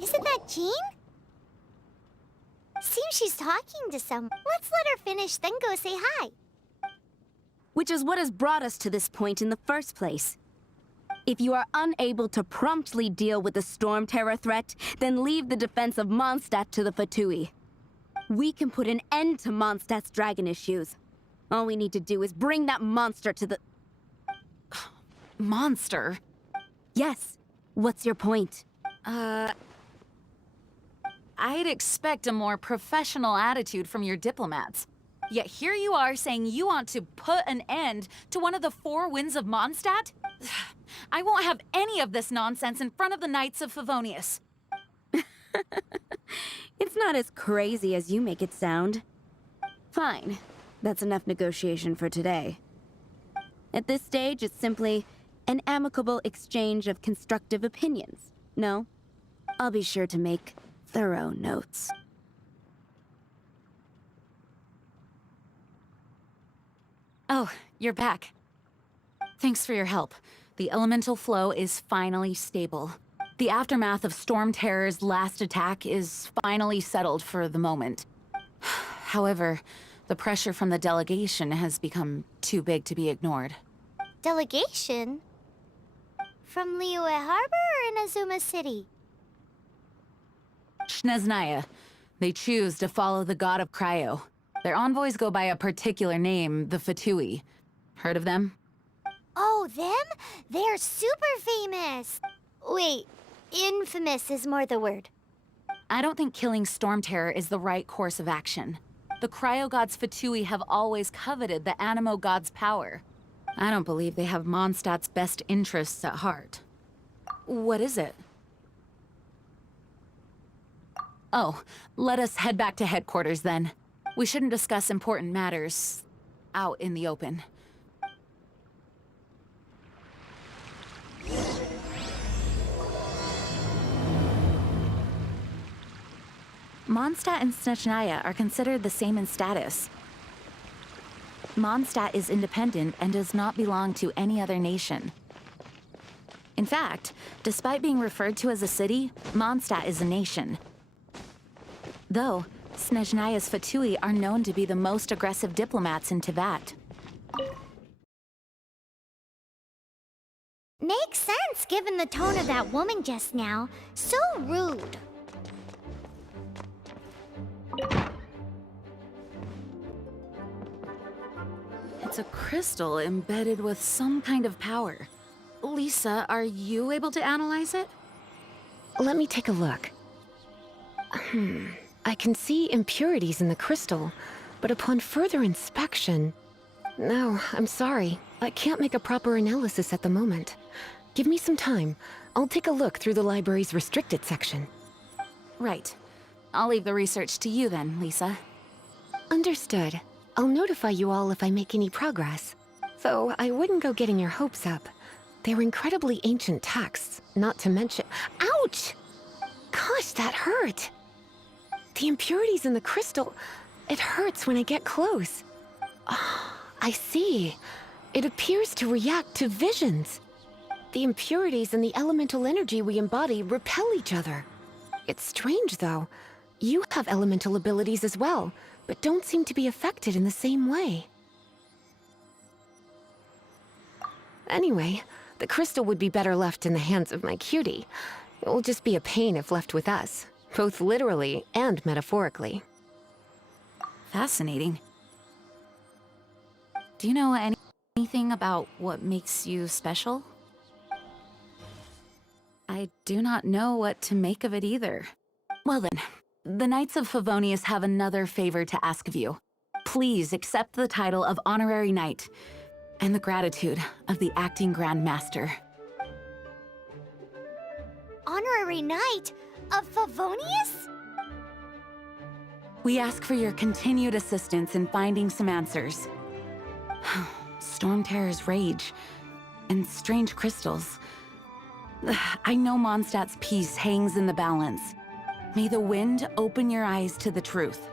Isn't that Jean? Seems she's talking to someone. Let's let her finish, then go say hi. Which is what has brought us to this point in the first place. If you are unable to promptly deal with the Storm Terror threat, then leave the defense of Mondstadt to the Fatui. We can put an end to Mondstadt's dragon issues. All we need to do is bring that monster to the... Monster? Yes. What's your point? I'd expect a more professional attitude from your diplomats. Yet here you are saying you want to put an end to one of the four winds of Mondstadt? I won't have any of this nonsense in front of the Knights of Favonius. It's not as crazy as you make it sound. Fine. That's enough negotiation for today. At this stage, it's simply an amicable exchange of constructive opinions. No? I'll be sure to make thorough notes. Oh, you're back. Thanks for your help. The elemental flow is finally stable. The aftermath of Storm Terror's last attack is finally settled for the moment. However, the pressure from the delegation has become too big to be ignored. Delegation? From Liyue Harbor or in Azuma City? Snezhnaya. They choose to follow the god of Cryo. Their envoys go by a particular name, the Fatui. Heard of them? Oh, them? They're super famous! Wait, infamous is more the word. I don't think killing Storm Terror is the right course of action. The Cryo gods Fatui have always coveted the Animo god's power. I don't believe they have Mondstadt's best interests at heart. What is it? Oh, let us head back to headquarters then. We shouldn't discuss important matters out in the open. Mondstadt and Snezhnaya are considered the same in status. Mondstadt is independent and does not belong to any other nation. In fact, despite being referred to as a city, Mondstadt is a nation. Though, Snezhnaya's Fatui are known to be the most aggressive diplomats in Teyvat. Makes sense given the tone of that woman just now. So rude. It's a crystal embedded with some kind of power. Lisa, are you able to analyze it? Let me take a look. I can see impurities in the crystal, but upon further inspection... No, I'm sorry. I can't make a proper analysis at the moment. Give me some time. I'll take a look through the library's restricted section. Right. I'll leave the research to you then, Lisa. Understood. I'll notify you all if I make any progress. Though I wouldn't go getting your hopes up. They're incredibly ancient texts, not to mention... Ouch! Gosh, that hurt! The impurities in the crystal... It hurts when I get close. Oh, I see. It appears to react to visions. The impurities and the elemental energy we embody repel each other. It's strange, though. You have elemental abilities as well, but don't seem to be affected in the same way. Anyway, the crystal would be better left in the hands of my cutie. It will just be a pain if left with us, both literally and metaphorically. Fascinating. Do you know anything about what makes you special? I do not know what to make of it either. Well then, the Knights of Favonius have another favor to ask of you. Please accept the title of Honorary Knight. and the gratitude of the acting Grandmaster. Honorary Knight of Favonius? We ask for your continued assistance in finding some answers. Storm Terror's rage, and strange crystals. I know Mondstadt's peace hangs in the balance. May the wind open your eyes to the truth.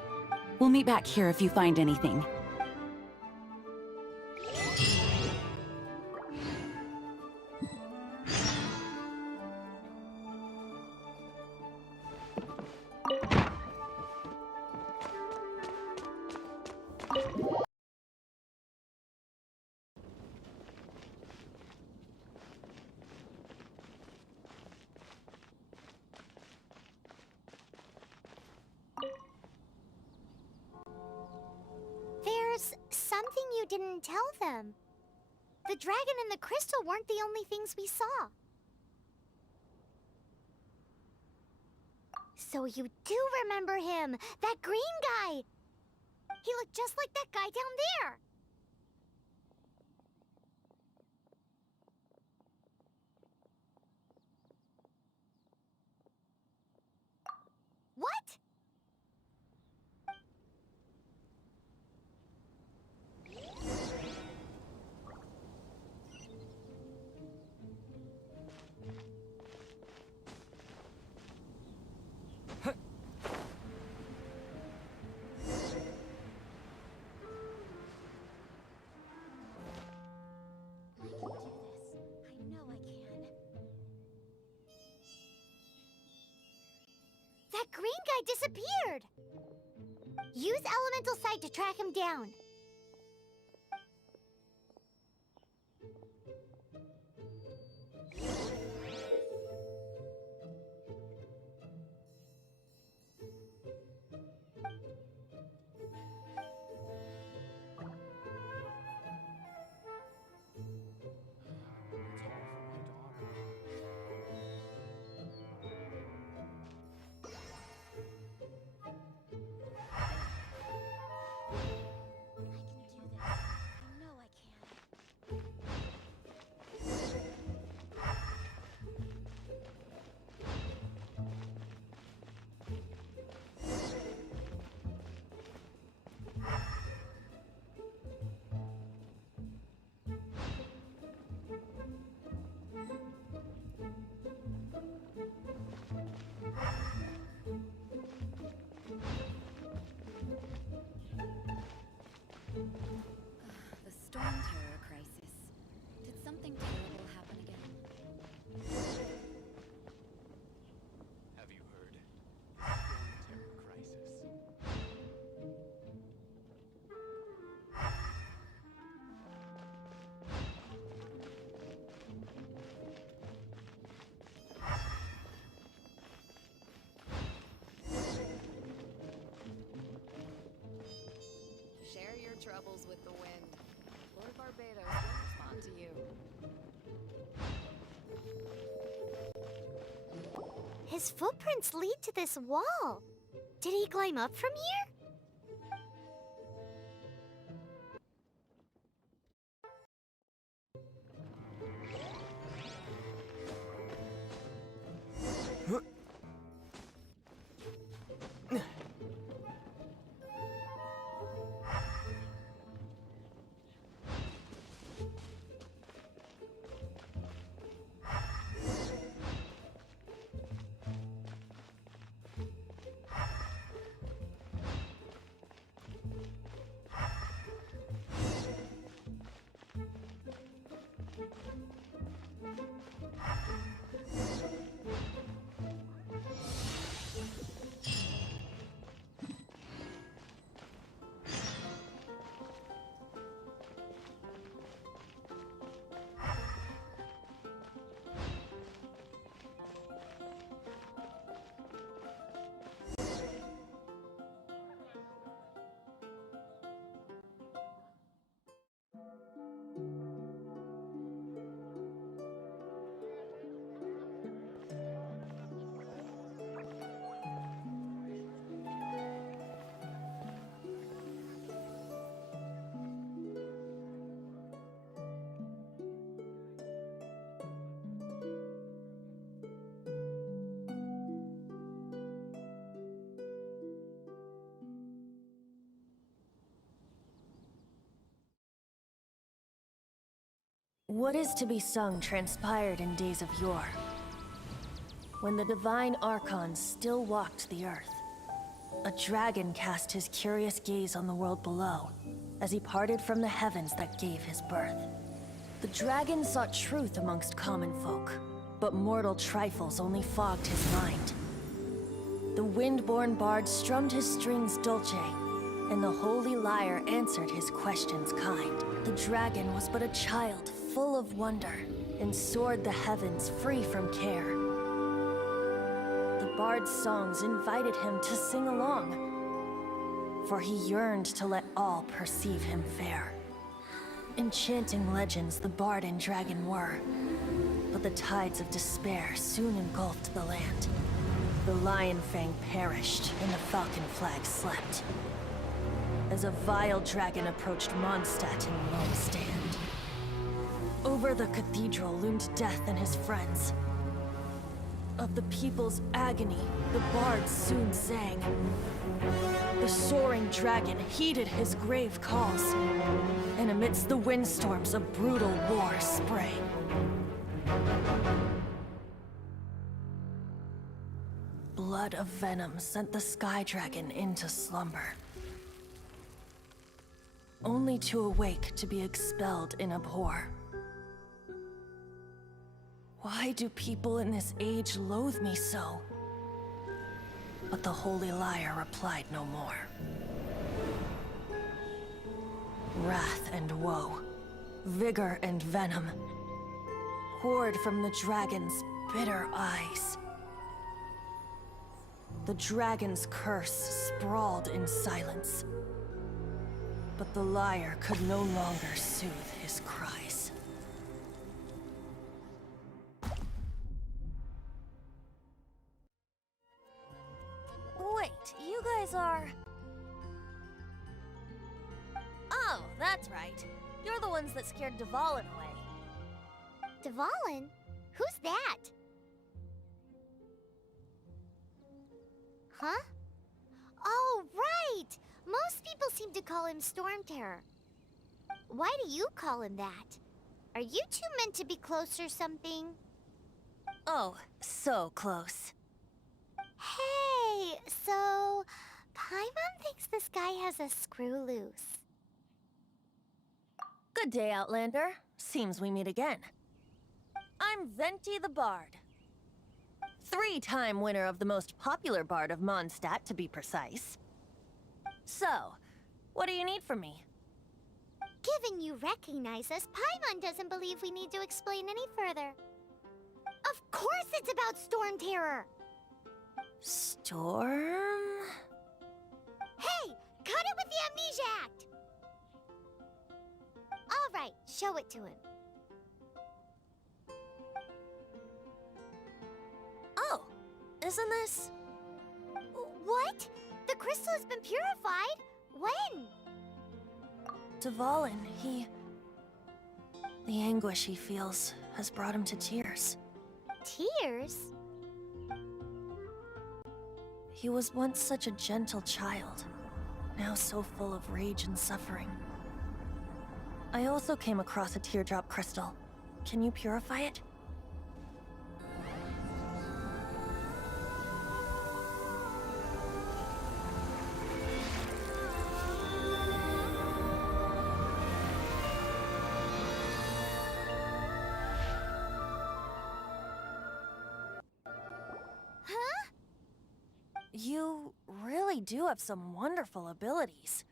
We'll meet back here if you find anything. There's something you didn't tell them. The dragon and the crystal weren't the only things we saw. So you do remember him, that green guy. He looked just like that guy down there. What? That green guy disappeared! Use Elemental Sight to track him down. The Storm Terror crisis. Did something terrible happen again? Have you heard? Storm Terror crisis. Share your troubles with the wind. Lord Barbados will respond to you. His footprints lead to this wall. Did he climb up from here? What is to be sung transpired in days of yore, when the divine Archon still walked the earth. A dragon cast his curious gaze on the world below, as he parted from the heavens that gave his birth. The dragon sought truth amongst common folk, but mortal trifles only fogged his mind. The wind-born bard strummed his strings dulce, and the holy lyre answered his questions kind. The dragon was but a child full of wonder, and soared the heavens free from care. The bard's songs invited him to sing along, for he yearned to let all perceive him fair. Enchanting legends the bard and dragon were, but the tides of despair soon engulfed the land. The lion fang perished, and the falcon flag slept, as a vile dragon approached Mondstadt in lone stand. Over the cathedral loomed death and his friends. Of the people's agony, the bards soon sang. The soaring dragon heeded his grave calls, and amidst the windstorms a brutal war sprang. Blood of venom sent the sky dragon into slumber, only to awake to be expelled in abhor. Why do people in this age loathe me so? But the holy lyre replied no more. Wrath and woe, vigor and venom, poured from the dragon's bitter eyes. The dragon's curse sprawled in silence, but the lyre could no longer soothe his cries. Wait, you guys are... Oh, that's right. You're the ones that scared Dvalin away. Dvalin? Who's that? Huh? Oh, right! Most people seem to call him Storm Terror. Why do you call him that? Are you two meant to be close or something? Oh, so close. Hey, so... Paimon thinks this guy has a screw loose. Good day, Outlander. Seems we meet again. I'm Venti the Bard. 3-time winner of the most popular bard of Mondstadt, to be precise. So, what do you need from me? Given you recognize us, Paimon doesn't believe we need to explain any further. Of course it's about Storm Terror! Storm? Hey! Cut it with the Amnesia Act! Alright, show it to him. Oh, isn't this... What? The crystal has been purified? When? Dvalin, the anguish he feels has brought him to tears. Tears? He was once such a gentle child, now so full of rage and suffering. I also came across a teardrop crystal. Can you purify it? Huh? You really do have some wonderful abilities.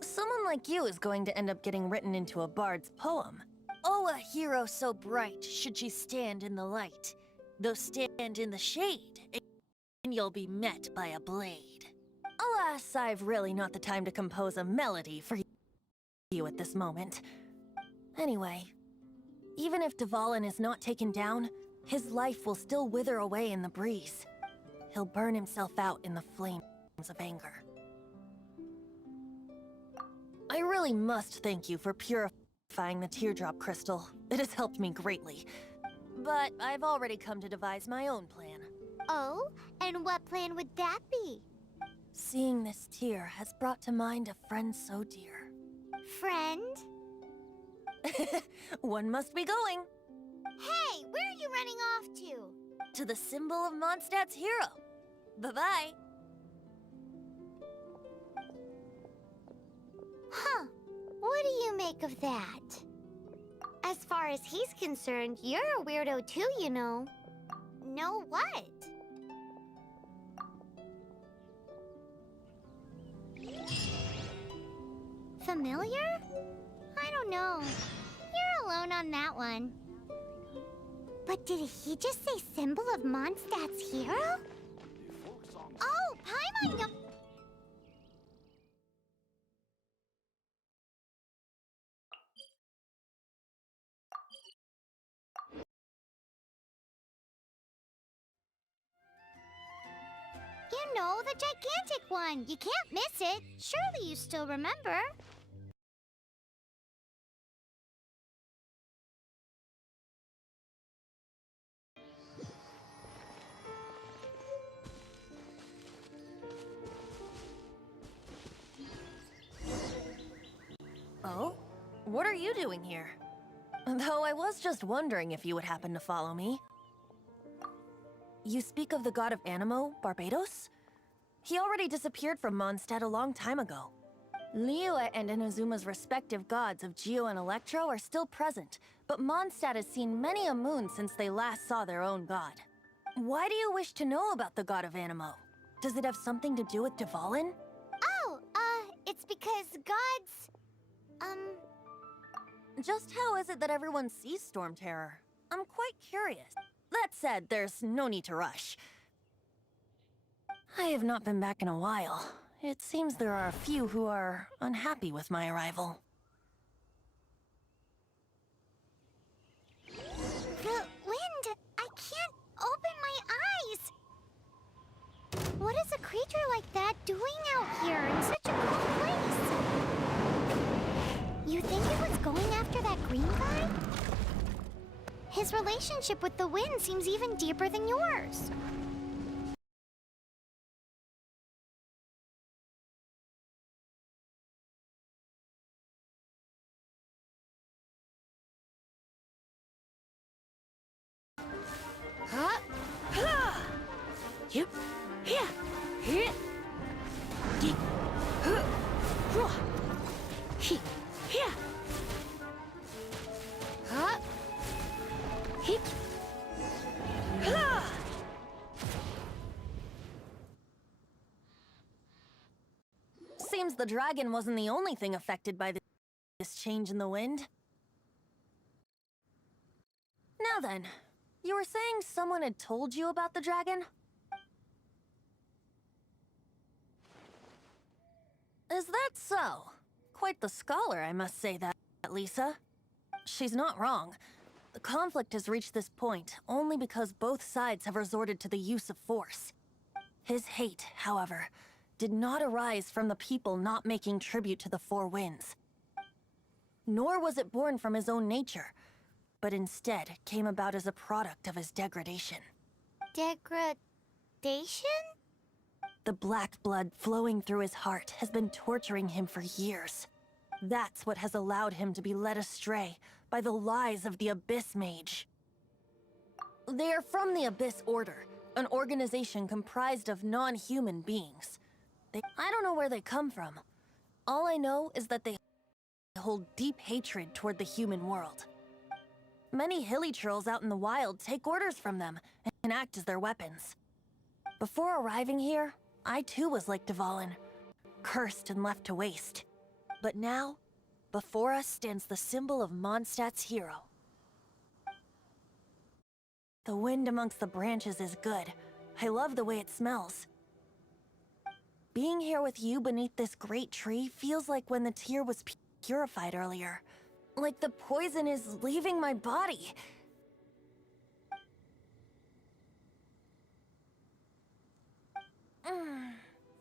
Someone like you is going to end up getting written into a bard's poem. Oh, a hero so bright should she stand in the light, though stand in the shade, and you'll be met by a blade. Alas, I've really not the time to compose a melody for you at this moment. Anyway, even if Dvalin is not taken down, his life will still wither away in the breeze. He'll burn himself out in the flames of anger. I really must thank you for purifying the teardrop crystal. It has helped me greatly. But I've already come to devise my own plan. Oh? And what plan would that be? Seeing this tear has brought to mind a friend so dear. Friend? One must be going. Hey, where are you running off to? To the symbol of Mondstadt's hero. Bye-bye. Huh. What do you make of that? As far as he's concerned, you're a weirdo too, you know. Know what? Familiar? I don't know. You're alone on that one. But did he just say symbol of Mondstadt's hero? Oh, Paimon no... You know, the gigantic one. You can't miss it. Surely you still remember. Oh? What are you doing here? Though I was just wondering if you would happen to follow me. You speak of the god of Animo, Barbados? He already disappeared from Mondstadt a long time ago. Liyue and Inazuma's respective gods of Geo and Electro are still present, but Mondstadt has seen many a moon since they last saw their own god. Why do you wish to know about the god of Animo? Does it have something to do with Dvalin? Oh, it's because gods... Just how is it that everyone sees Storm Terror? I'm quite curious. That said, there's no need to rush. I have not been back in a while. It seems there are a few who are unhappy with my arrival. The wind! I can't open my eyes! What is a creature like that doing out here in such a cold place? You think it was going after that green guy? His relationship with the wind seems even deeper than yours. Yep. Here. Here. Dig. Raw. He. Here. Huh. Hit. Seems the dragon wasn't the only thing affected by this change in the wind. Now then, you were saying someone had told you about the dragon? Is that so? Quite the scholar, I must say that, Lisa. She's not wrong. The conflict has reached this point only because both sides have resorted to the use of force. His hate, however, did not arise from the people not making tribute to the Four Winds. Nor was it born from his own nature, but instead came about as a product of his degradation. Degradation? The black blood flowing through his heart has been torturing him for years. That's what has allowed him to be led astray by the lies of the Abyss Mage. They are from the Abyss Order, an organization comprised of non-human beings. I don't know where they come from. All I know is that they hold deep hatred toward the human world. Many hilly trolls out in the wild take orders from them and act as their weapons. Before arriving here, I too was like Dvalin, cursed and left to waste. But now, before us stands the symbol of Mondstadt's hero. The wind amongst the branches is good. I love the way it smells. Being here with you beneath this great tree feels like when the tear was purified earlier. Like the poison is leaving my body.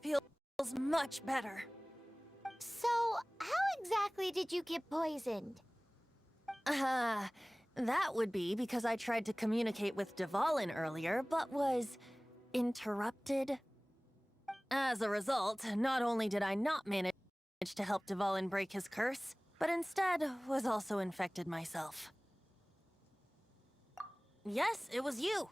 Feels much better. So, how exactly did you get poisoned? That would be because I tried to communicate with Dvalin earlier, but was interrupted. As a result, not only did I not manage to help Dvalin break his curse, but instead was also infected myself. Yes, it was you.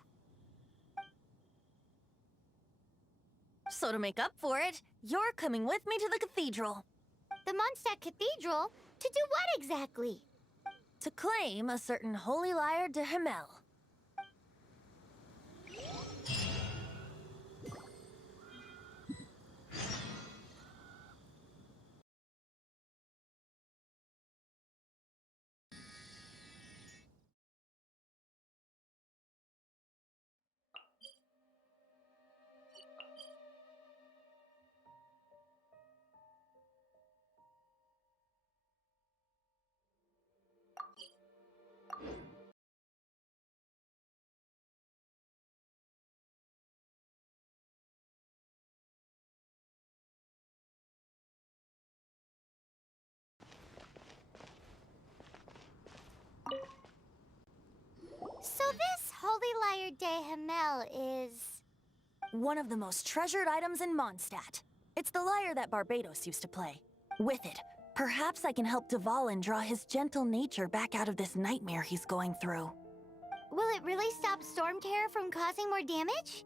So to make up for it, you're coming with me to the cathedral. The Mondstadt Cathedral? To do what exactly? To claim a certain holy lyre de Himmel. So this Holy Lyre de Himmel is... One of the most treasured items in Mondstadt. It's the lyre that Barbados used to play. With it, perhaps I can help Dvalin draw his gentle nature back out of this nightmare he's going through. Will it really stop Storm Terror from causing more damage?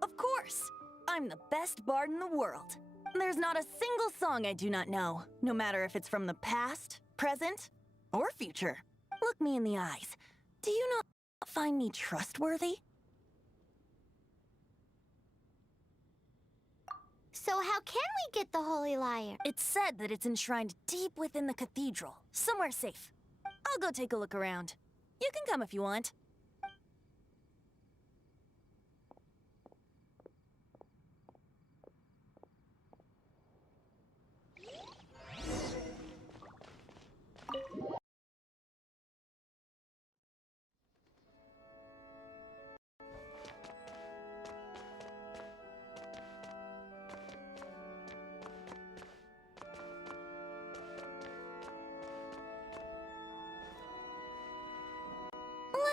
Of course! I'm the best bard in the world. There's not a single song I do not know, no matter if it's from the past, present, or future. Look me in the eyes. Do you not find me trustworthy? So how can we get the Holy Lyre? It's said that it's enshrined deep within the cathedral, somewhere safe. I'll go take a look around. You can come if you want.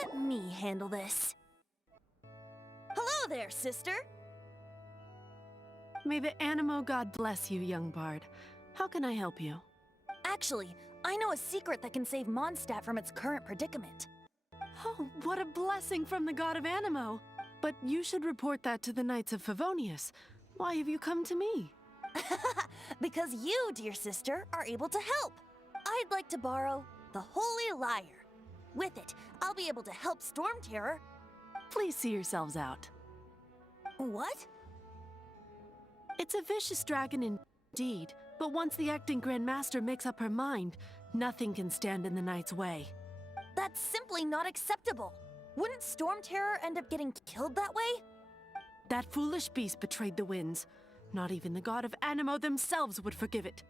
Let me handle this. Hello there, sister! May the Animo God bless you, young bard. How can I help you? Actually, I know a secret that can save Mondstadt from its current predicament. Oh, what a blessing from the god of Animo! But you should report that to the Knights of Favonius. Why have you come to me? Because you, dear sister, are able to help. I'd like to borrow the Holy Lyre. With it, I'll be able to help Storm Terror. Please see yourselves out. What? It's a vicious dragon indeed, but once the acting Grand Master makes up her mind, nothing can stand in the Knight's way. That's simply not acceptable. Wouldn't Storm Terror end up getting killed that way? That foolish beast betrayed the winds. Not even the god of Animo themselves would forgive it.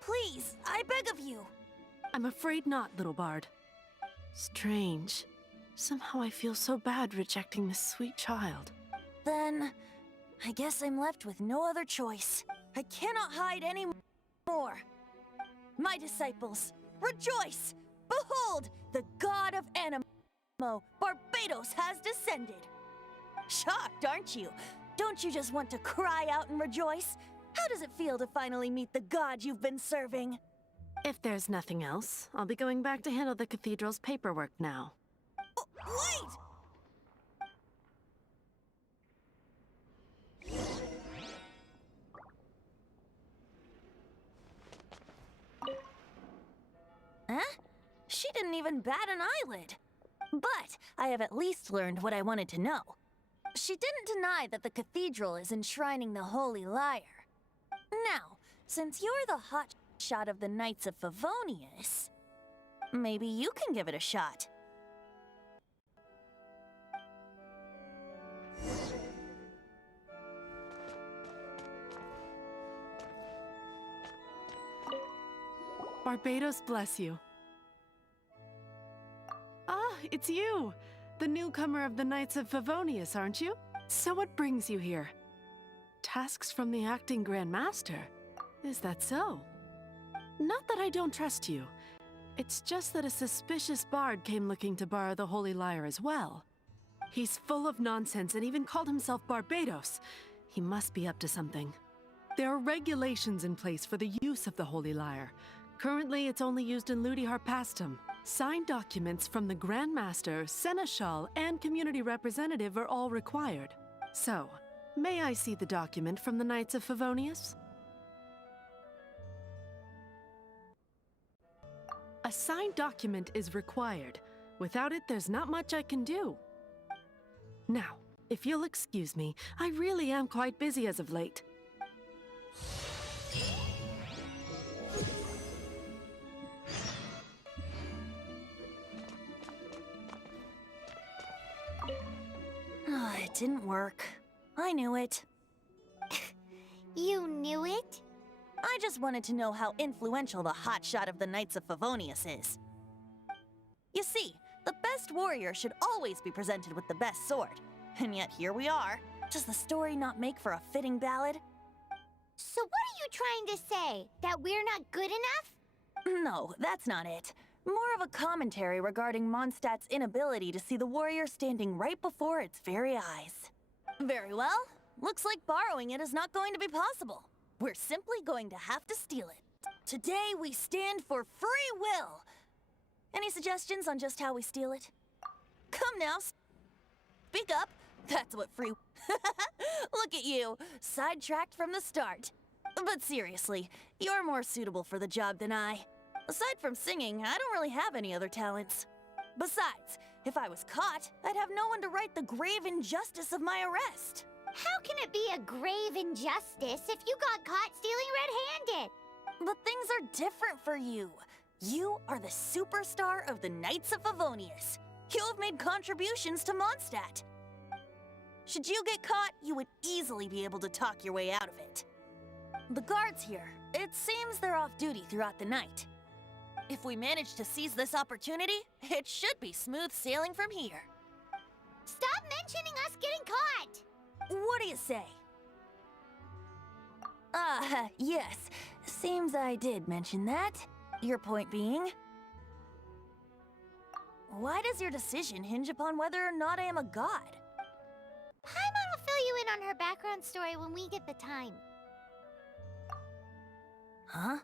Please, I beg of you. I'm afraid not, little bard. Strange. Somehow I feel so bad rejecting this sweet child. Then, I guess I'm left with no other choice. I cannot hide any more. My disciples, rejoice! Behold, the god of Animo, Barbados, has descended. Shocked, aren't you? Don't you just want to cry out and rejoice? How does it feel to finally meet the god you've been serving? If there's nothing else, I'll be going back to handle the cathedral's paperwork now. Wait! Huh? She didn't even bat an eyelid. But I have at least learned what I wanted to know. She didn't deny that the cathedral is enshrining the Holy Lyre. Now, since you're the hotshot of the Knights of Favonius, maybe you can give it a shot. Barbados bless you. Ah, it's you! The newcomer of the Knights of Favonius, aren't you? So what brings you here? Tasks from the acting Grand Master? Is that so? Not that I don't trust you. It's just that a suspicious bard came looking to borrow the Holy Lyre as well. He's full of nonsense and even called himself Barbados. He must be up to something. There are regulations in place for the use of the Holy Lyre. Currently, it's only used in Ludi Harpastum. Signed documents from the Grand Master, Seneschal, and Community Representative are all required. So, may I see the document from the Knights of Favonius? A signed document is required. Without it, there's not much I can do. Now, if you'll excuse me, I really am quite busy as of late. It didn't work. I knew it. You knew it? I just wanted to know how influential the hotshot of the Knights of Favonius is. You see, the best warrior should always be presented with the best sword. And yet here we are. Does the story not make for a fitting ballad? So what are you trying to say? That we're not good enough? No, that's not it. More of a commentary regarding Mondstadt's inability to see the warrior standing right before its very eyes. Very well. Looks like borrowing it is not going to be possible. We're simply going to have to steal it. Today we stand for free will. Any suggestions on just how we steal it? Come now, speak up. That's what free... Look at you, sidetracked from the start. But seriously, you're more suitable for the job than I. Aside from singing, I don't really have any other talents. Besides, if I was caught, I'd have no one to right the grave injustice of my arrest. How can it be a grave injustice if you got caught stealing red-handed? But things are different for you. You are the superstar of the Knights of Favonius. You have made contributions to Mondstadt. Should you get caught, you would easily be able to talk your way out of it. The guards here, it seems they're off duty throughout the night. If we manage to seize this opportunity, it should be smooth sailing from here. Stop mentioning us getting caught! What do you say? Yes. Seems I did mention that. Your point being? Why does your decision hinge upon whether or not I am a god? Paimon will fill you in on her background story when we get the time. Huh?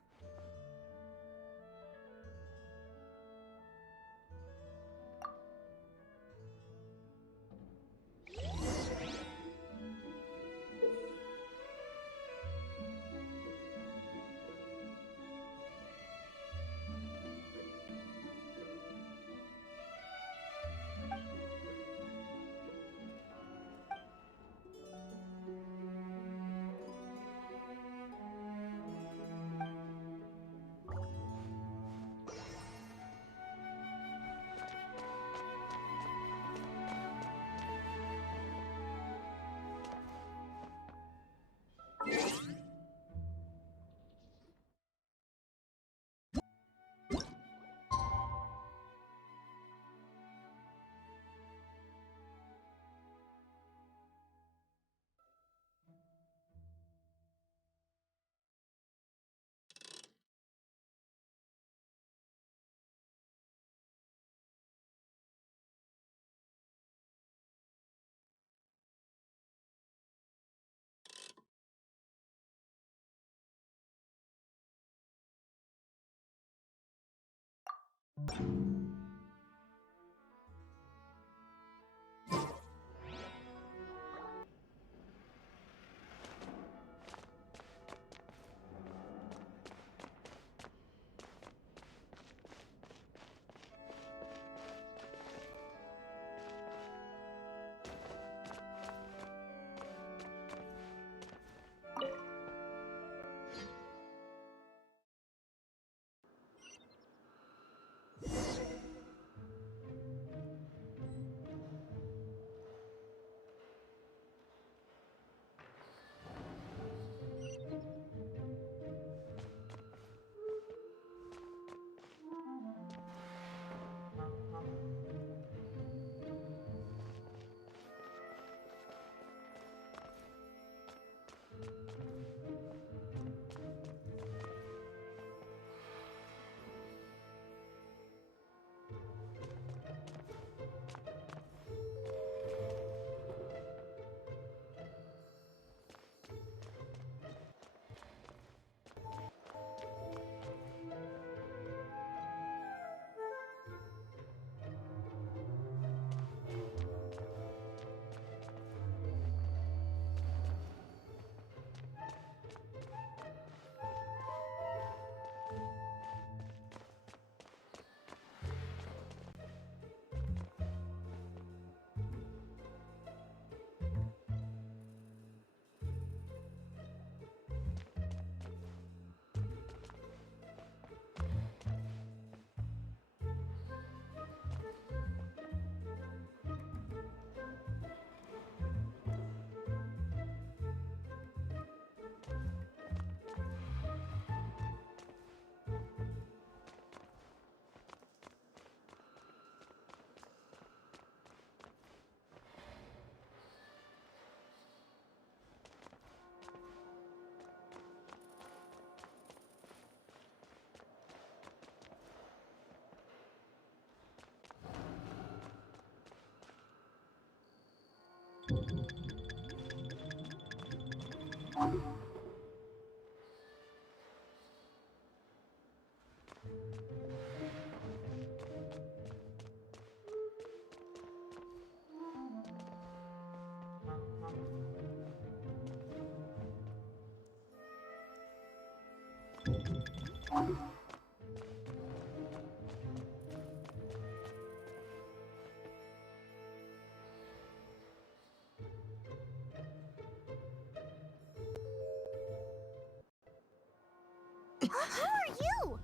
Who are you?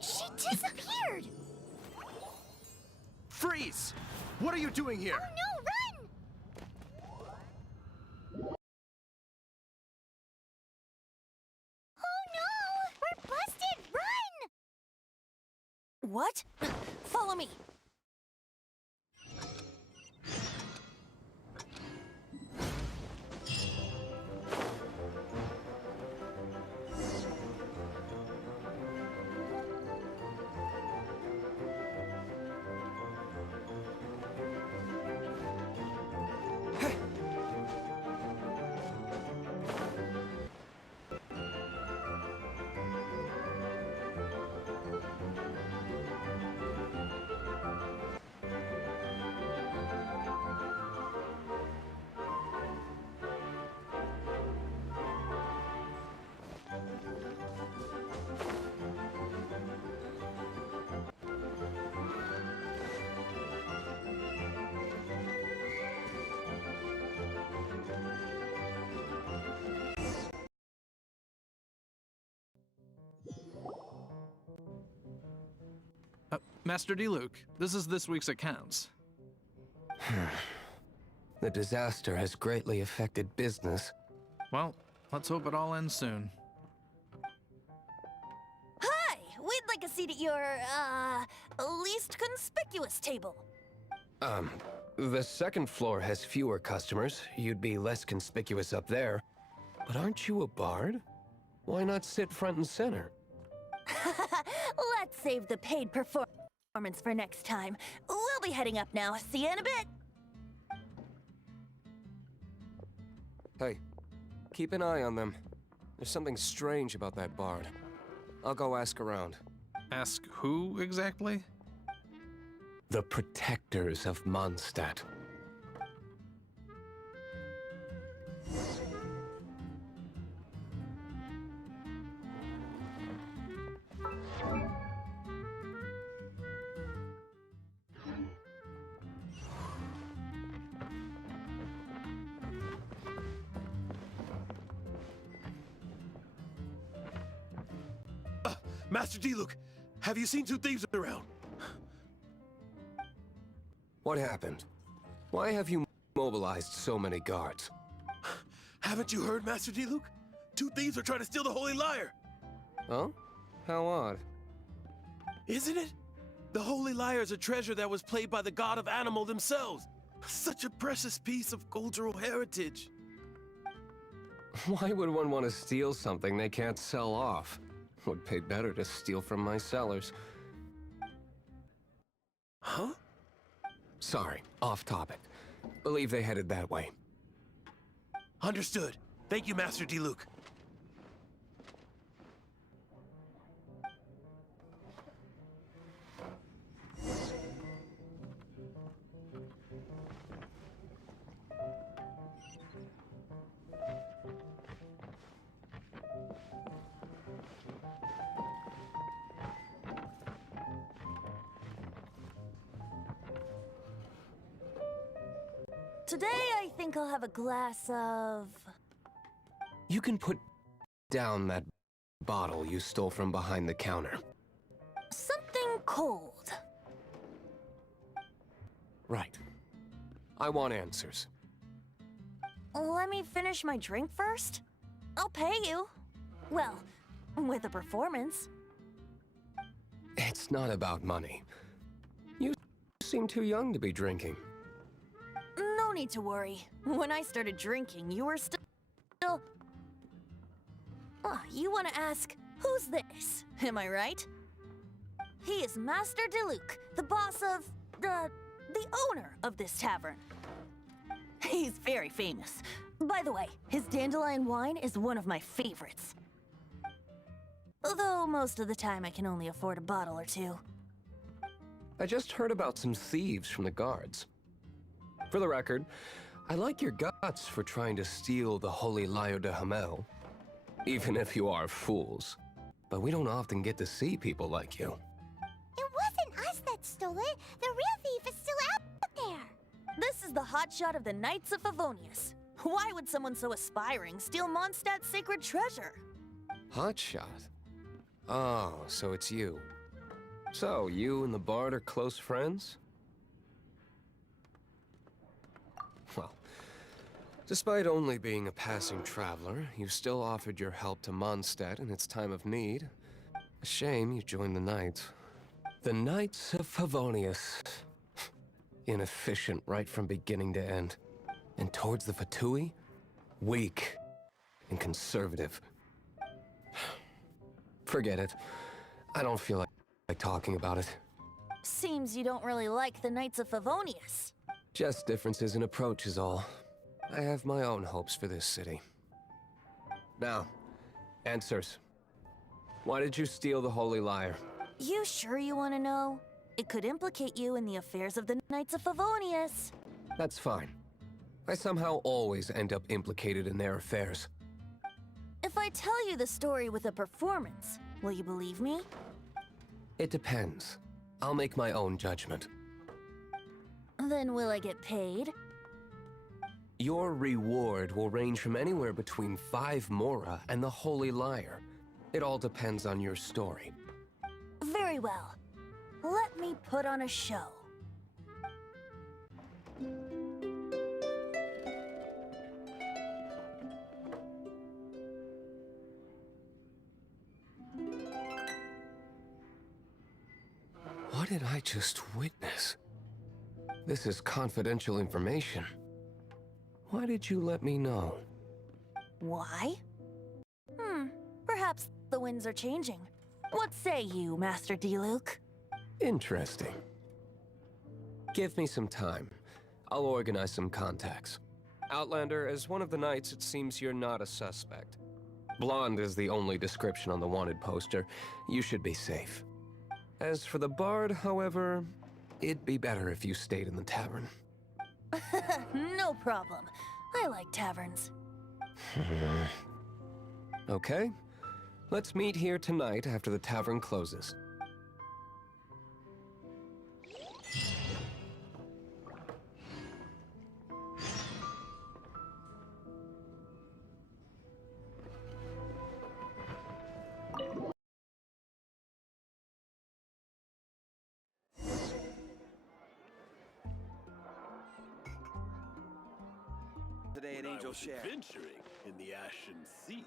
She disappeared! Freeze! What are you doing here? Oh no, run! Oh no! We're busted! Run! What? Follow me. Master Diluc, this is this week's accounts. The disaster has greatly affected business. Well, let's hope it all ends soon. Hi! We'd like a seat at your, least conspicuous table. The second floor has fewer customers. You'd be less conspicuous up there. But aren't you a bard? Why not sit front and center? Let's save the paid performance for next time. We'll be heading up now. See you in a bit. Hey, keep an eye on them. There's something strange about that bard. I'll go ask around. Ask who exactly? The protectors of Mondstadt. Master Diluc, have you seen two thieves around? What happened? Why have you mobilized so many guards? Haven't you heard, Master Diluc? Two thieves are trying to steal the Holy Lyre! Oh? How odd. Isn't it? The Holy Lyre is a treasure that was played by the god of animal themselves. Such a precious piece of cultural heritage. Why would one want to steal something they can't sell off? Would pay better to steal from my sellers. Huh? Sorry, off topic. Believe they headed that way. Understood. Thank you, Master Diluc. Today, I think I'll have a glass of... You can put down that bottle you stole from behind the counter. something cold. Right. I want answers. Let me finish my drink first. I'll pay you. Well, with a performance. It's not about money. You seem too young to be drinking. No need to worry. When I started drinking, you were still... Oh, you want to ask, who's this? Am I right? He is Master Diluc, the boss of, the the owner of this tavern. He's very famous. By the way, his dandelion wine is one of my favorites. Although most of the time I can only afford a bottle or two. I just heard about some thieves from the guards. For the record, I like your guts for trying to steal the Holy Liyue de Hamel. Even if you are fools. But we don't often get to see people like you. It wasn't us that stole it. The real thief is still out there. This is the hotshot of the Knights of Favonius. Why would someone so aspiring steal Mondstadt's sacred treasure? Hotshot? Oh, so it's you. So, you and the Bard are close friends? Well, despite only being a passing traveler, you still offered your help to Mondstadt in its time of need. A shame you joined the Knights. The Knights of Favonius. Inefficient right from beginning to end. And towards the Fatui, weak and conservative. Forget it. I don't feel like talking about it. Seems you don't really like the Knights of Favonius. Just differences in approach is all. I have my own hopes for this city. Now, answers. Why did you steal the Holy Lyre? You sure you want to know? It could implicate you in the affairs of the Knights of Favonius. That's fine. I somehow always end up implicated in their affairs. If I tell you the story with a performance, will you believe me? It depends. I'll make my own judgment. Then will I get paid? Your reward will range from anywhere between 5 Mora and the Holy Lyre. It all depends on your story. Very well. Let me put on a show. What did I just witness? This is confidential information. Why did you let me know? Why? Perhaps the winds are changing. What say you, Master Diluc? Interesting. Give me some time. I'll organize some contacts. Outlander, as one of the knights, it seems you're not a suspect. Blonde is the only description on the wanted poster. You should be safe. As for the Bard, however, it'd be better if you stayed in the tavern. No problem. I like taverns. Okay. Let's meet here tonight after the tavern closes. Today at Angel Share. Adventuring in the Ashen Sea.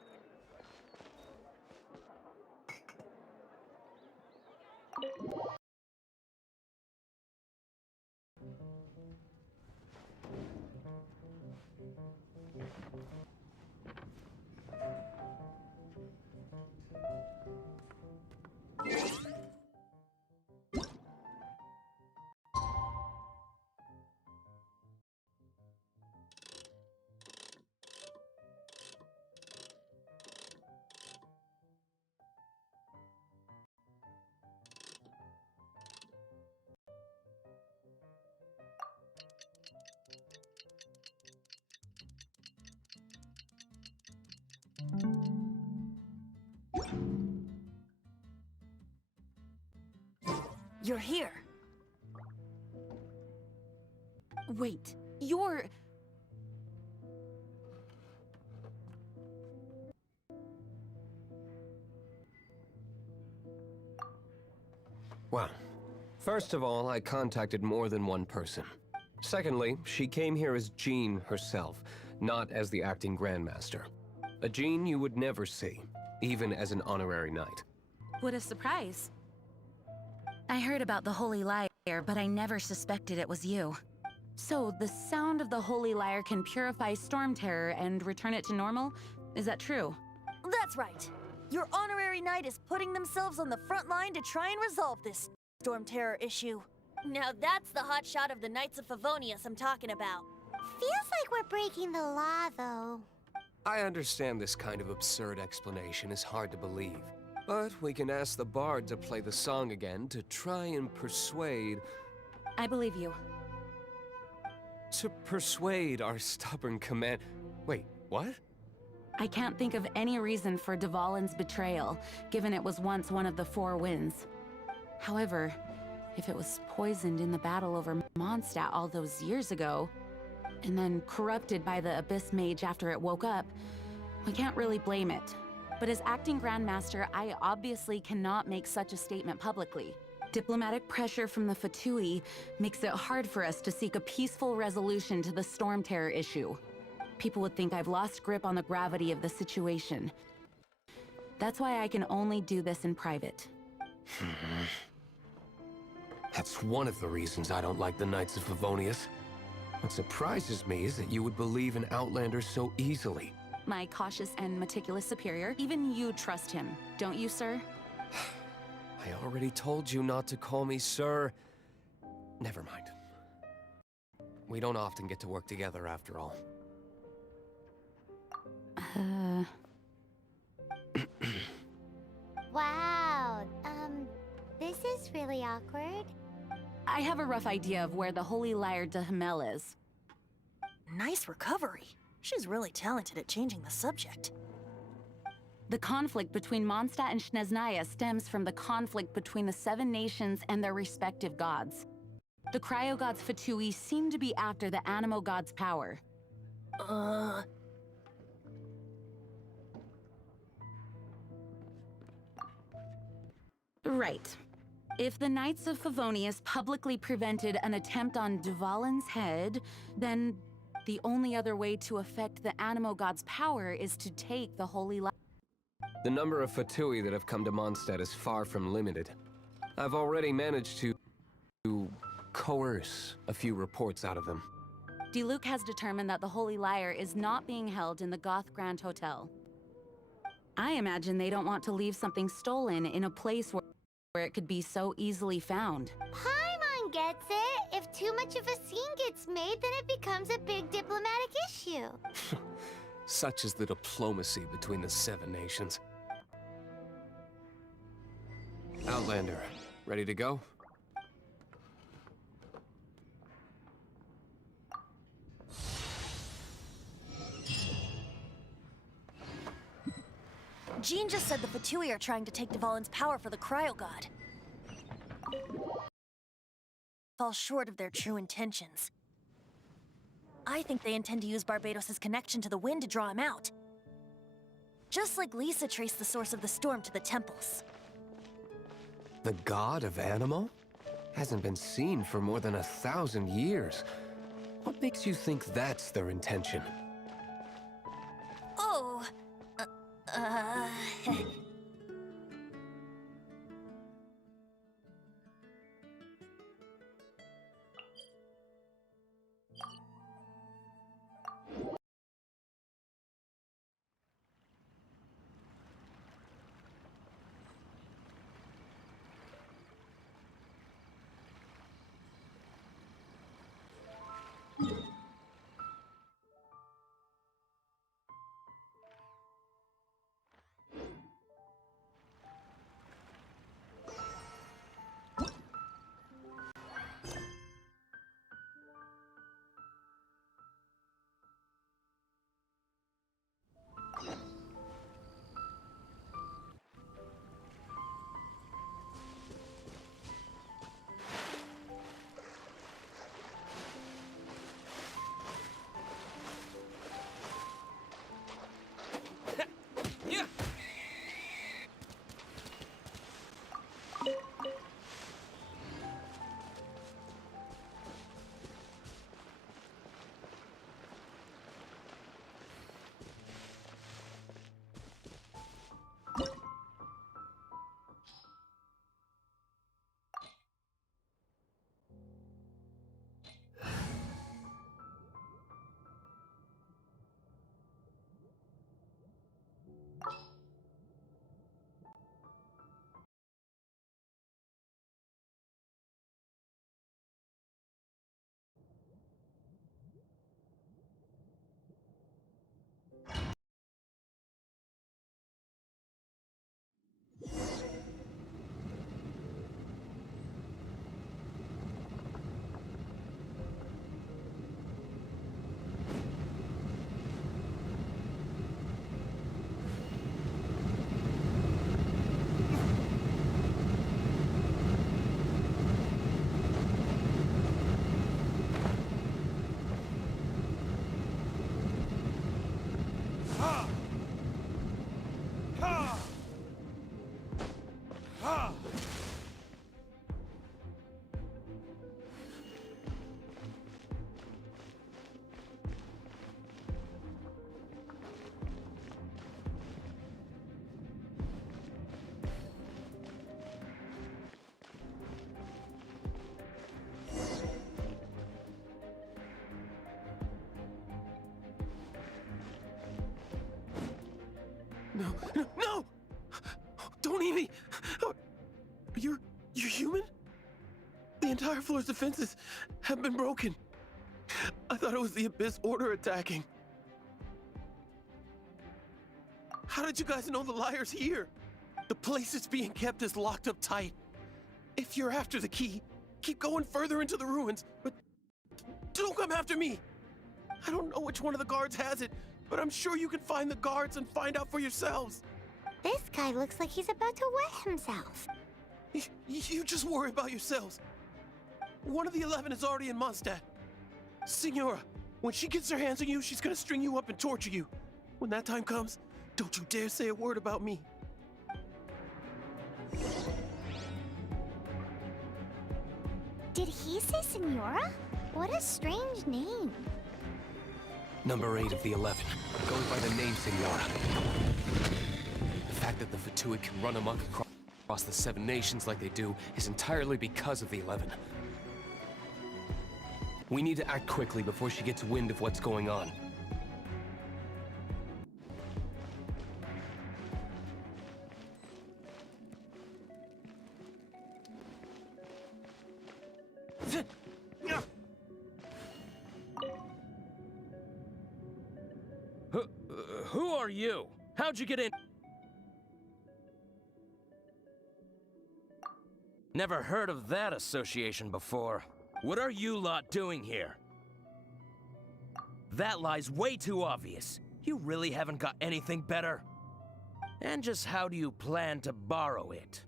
You're here. Wait, you're... Well, first of all, I contacted more than one person. Secondly, she came here as Jean herself, not as the acting Grandmaster. A Jean you would never see, even as an honorary knight. What a surprise. I heard about the Holy Lyre, but I never suspected it was you. So, the sound of the Holy Lyre can purify Storm Terror and return it to normal? Is that true? That's right. Your honorary knight is putting themselves on the front line to try and resolve this Storm Terror issue. Now that's the hot shot of the Knights of Favonius I'm talking about. Feels like we're breaking the law, though. I understand this kind of absurd explanation is hard to believe, but we can ask the bard to play the song again to try and persuade... I believe you. To persuade our stubborn command... Wait, what? I can't think of any reason for Dvalin's betrayal, given it was once one of the Four Winds. However, if it was poisoned in the battle over Mondstadt all those years ago, and then corrupted by the Abyss Mage after it woke up, we can't really blame it. But as acting Grandmaster, I obviously cannot make such a statement publicly. Diplomatic pressure from the Fatui makes it hard for us to seek a peaceful resolution to the Storm Terror issue. People would think I've lost grip on the gravity of the situation. That's why I can only do this in private. That's one of the reasons I don't like the Knights of Favonius. What surprises me is that you would believe in Outlanders so easily. My cautious and meticulous superior, even you trust him, don't you, sir? I already told you not to call me sir. Never mind. We don't often get to work together after all. Wow, this is really awkward. I have a rough idea of where the Holy Lyre de Himmel is. Nice recovery. She's really talented at changing the subject. The conflict between Mondstadt and Snezhnaya stems from the conflict between the Seven Nations and their respective gods. The Cryo-Gods Fatui seem to be after the Animo God's power. Right. If the Knights of Favonius publicly prevented an attempt on Dvalin's head, then the only other way to affect the Animo God's power is to take the Holy Lyre. The number of Fatui that have come to Mondstadt is far from limited. I've already managed to coerce a few reports out of them. Diluc has determined that the Holy Lyre is not being held in the Goth Grand Hotel. I imagine they don't want to leave something stolen in a place where it could be so easily found. Paimon gets it. If too much of a scene gets made, then it becomes a big diplomatic issue. Such is the diplomacy between the Seven Nations. Outlander, ready to go? Jean just said the Fatui are trying to take Dvalin's power for the Cryo God. Fall short of their true intentions. I think they intend to use Barbados' connection to the wind to draw him out. Just like Lisa traced the source of the storm to the temples. The god of Animo? Hasn't been seen for more than 1,000 years. What makes you think that's their intention? Oh, No, no, no! Don't eat me! You're human? The entire floor's defenses have been broken. I thought it was the Abyss Order attacking. How did you guys know the Liar's here? The place it's being kept is locked up tight. If you're after the key, keep going further into the ruins, but don't come after me. I don't know which one of the guards has it, but I'm sure you can find the guards and find out for yourselves. This guy looks like he's about to wet himself. You just worry about yourselves. One of the 11 is already in Mondstadt. Signora, when she gets her hands on you, she's gonna string you up and torture you. When that time comes, don't you dare say a word about me. Did he say Senora? What a strange name. Number 8 of the 11, going by the name Senora. The fact that the Fatui can run amok across the 7 nations like they do is entirely because of the 11. We need to act quickly before she gets wind of what's going on. Who are you? How'd you get in? Never heard of that association before. What are you lot doing here? That lie's way too obvious. You really haven't got anything better? And just how do you plan to borrow it?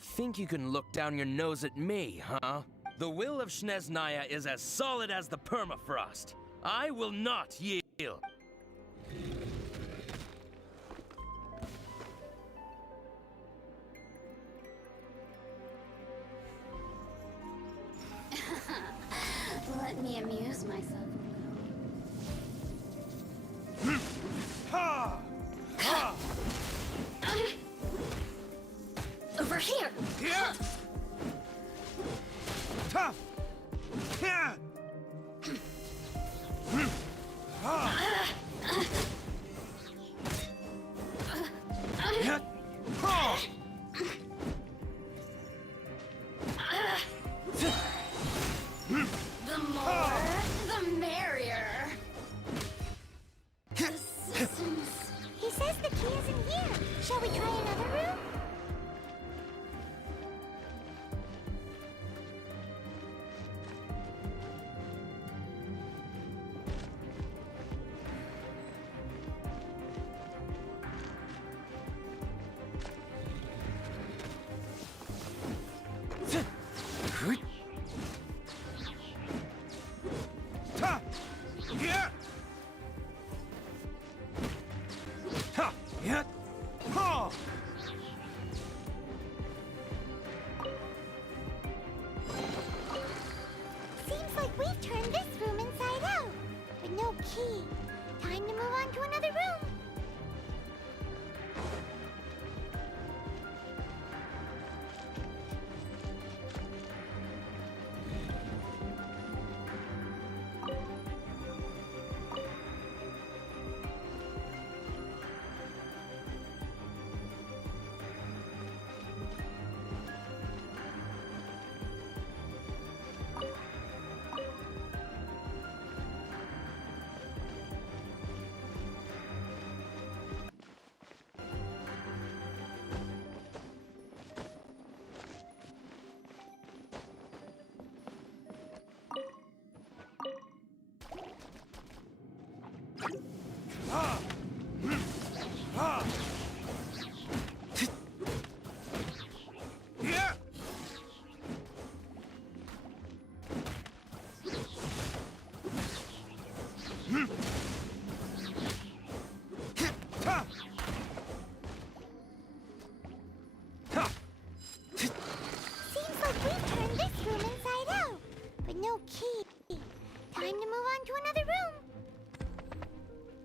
Think you can look down your nose at me, huh? The will of Snezhnaya is as solid as the permafrost. I will not yield. Let me amuse myself a little. Over here! Here! Tough! Here! The more, the merrier. Assistance. He says the key is in here. Shall we try another room? Seems like we've turned this room inside out, but no key. Time to move on to another room.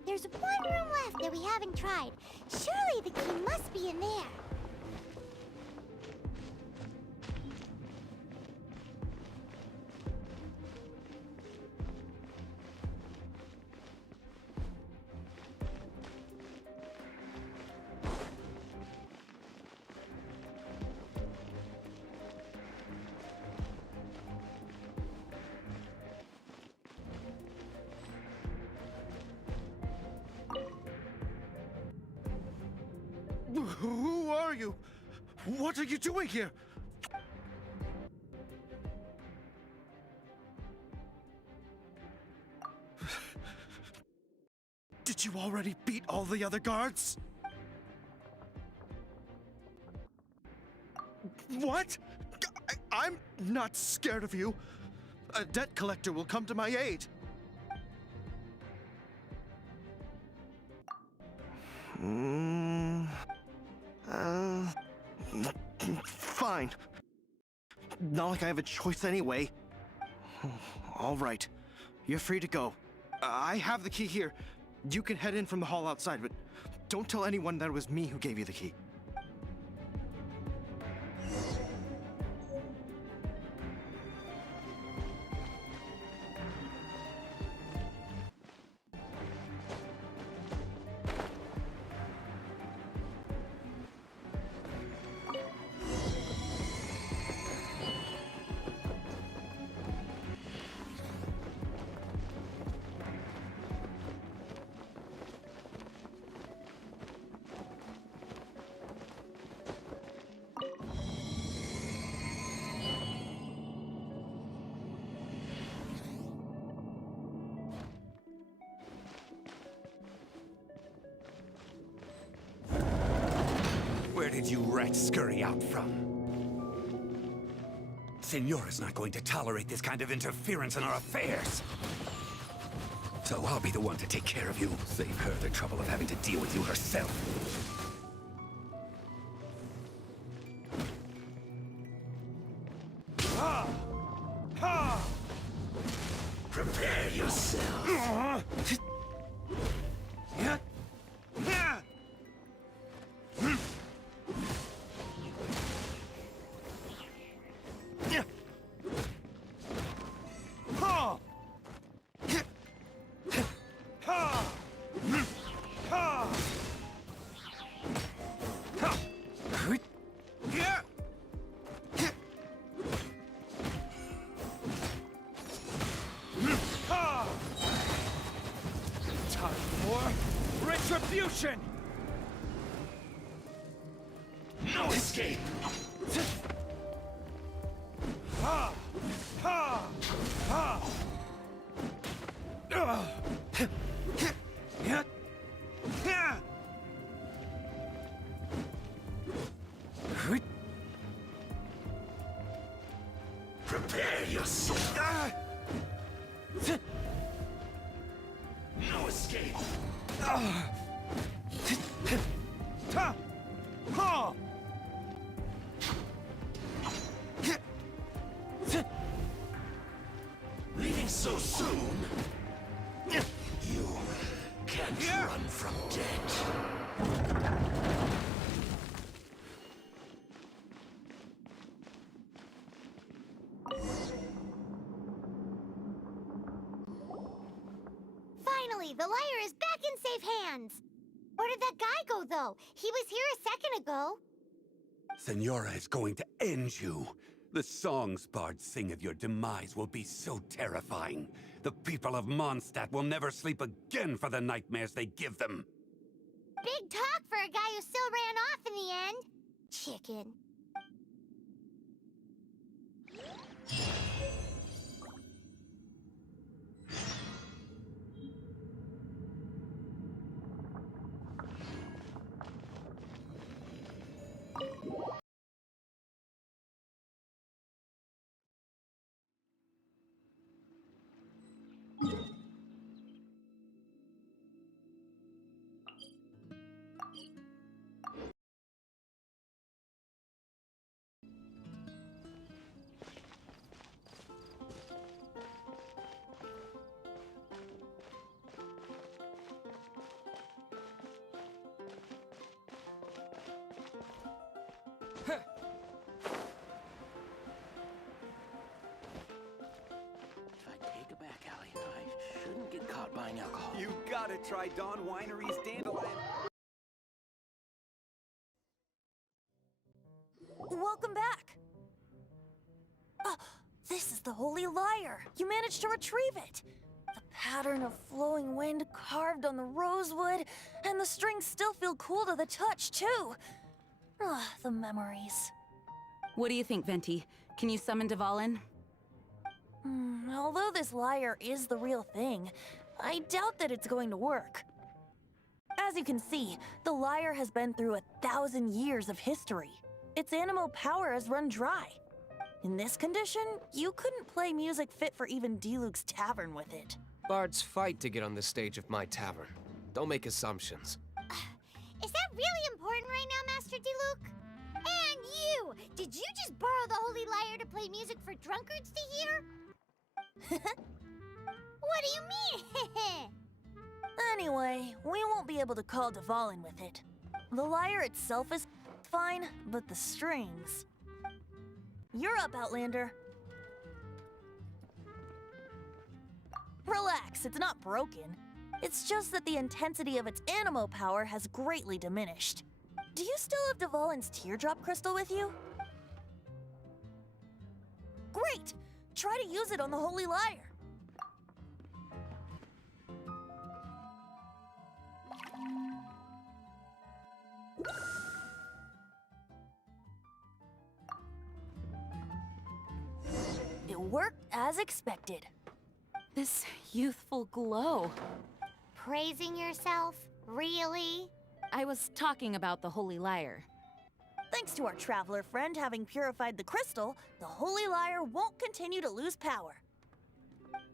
There's one room left that we haven't tried. Surely the key must be in there. Who are you? What are you doing here? Did you already beat all the other guards? What? I'm not scared of you. A debt collector will come to my aid. Fine. Not like I have a choice anyway. All right. You're free to go. I have the key here. You can head in from the hall outside, but don't tell anyone that it was me who gave you the key. Where did you rats scurry out from? Senora's not going to tolerate this kind of interference in our affairs. So I'll be the one to take care of you. Save her the trouble of having to deal with you herself. Ha! Ha! Prepare yourself. Retribution! No escape! Ha! Ha! Ha! Prepare yourself! No escape! Leaving so soon? You can't run from death. Finally, the liar is back in safe hands. Where did that guy go, though? He was here a second ago. Senora is going to end you. The songs bards sing of your demise will be so terrifying. The people of Mondstadt will never sleep again for the nightmares they give them. Big talk for a guy who still ran off in the end. Chicken. Buying alcohol. You gotta try Dawn Winery's Dandelion. Welcome back. This is the Holy Lyre. You managed to retrieve it. The pattern of flowing wind carved on the rosewood, and the strings still feel cool to the touch, too. Ugh, the memories. What do you think, Venti? Can you summon Dvalin? Although this lyre is the real thing, I doubt that it's going to work. As you can see, the lyre has been through 1,000 years of history. Its animal power has run dry. In this condition, you couldn't play music fit for even Diluc's tavern with it. Bards fight to get on the stage of my tavern. Don't make assumptions. Is that really important right now, Master Diluc? And you! Did you just borrow the Holy Lyre to play music for drunkards to hear? What do you mean? Anyway, we won't be able to call Dvalin with it. The lyre itself is fine, but the strings... You're up, Outlander. Relax, it's not broken. It's just that the intensity of its animo power has greatly diminished. Do you still have Dvalin's teardrop crystal with you? Great! Try to use it on the Holy Lyre. It worked as expected. This youthful glow. Praising yourself? Really? I was talking about the Holy Lyre. Thanks to our traveler friend having purified the crystal, the Holy Lyre won't continue to lose power.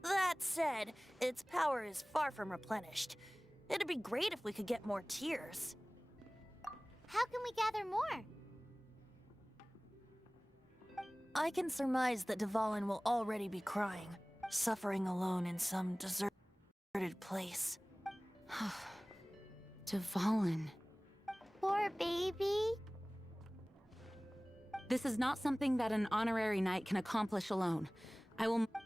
That said, its power is far from replenished. It'd be great if we could get more tears. How can we gather more? I can surmise that Dvalin will already be crying, suffering alone in some deserted place. Dvalin. Poor baby. This is not something that an honorary knight can accomplish alone.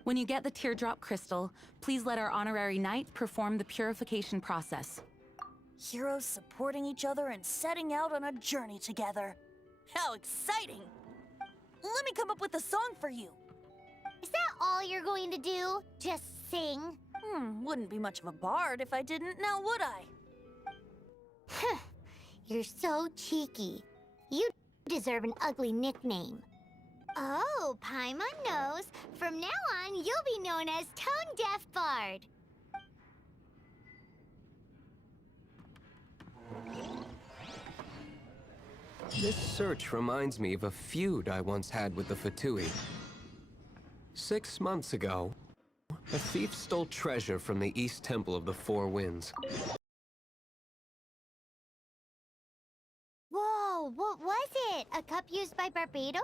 When you get the teardrop crystal, please let our honorary knight perform the purification process. Heroes supporting each other and setting out on a journey together. How exciting! Let me come up with a song for you. Is that all you're going to do? Just sing? Wouldn't be much of a bard if I didn't, now would I? You're so cheeky. You deserve an ugly nickname. Oh, Paimon knows. From now on, you'll be known as Tone Deaf Bard. This search reminds me of a feud I once had with the Fatui. 6 months ago, a thief stole treasure from the East Temple of the Four Winds. Whoa, what was it? A cup used by Barbados?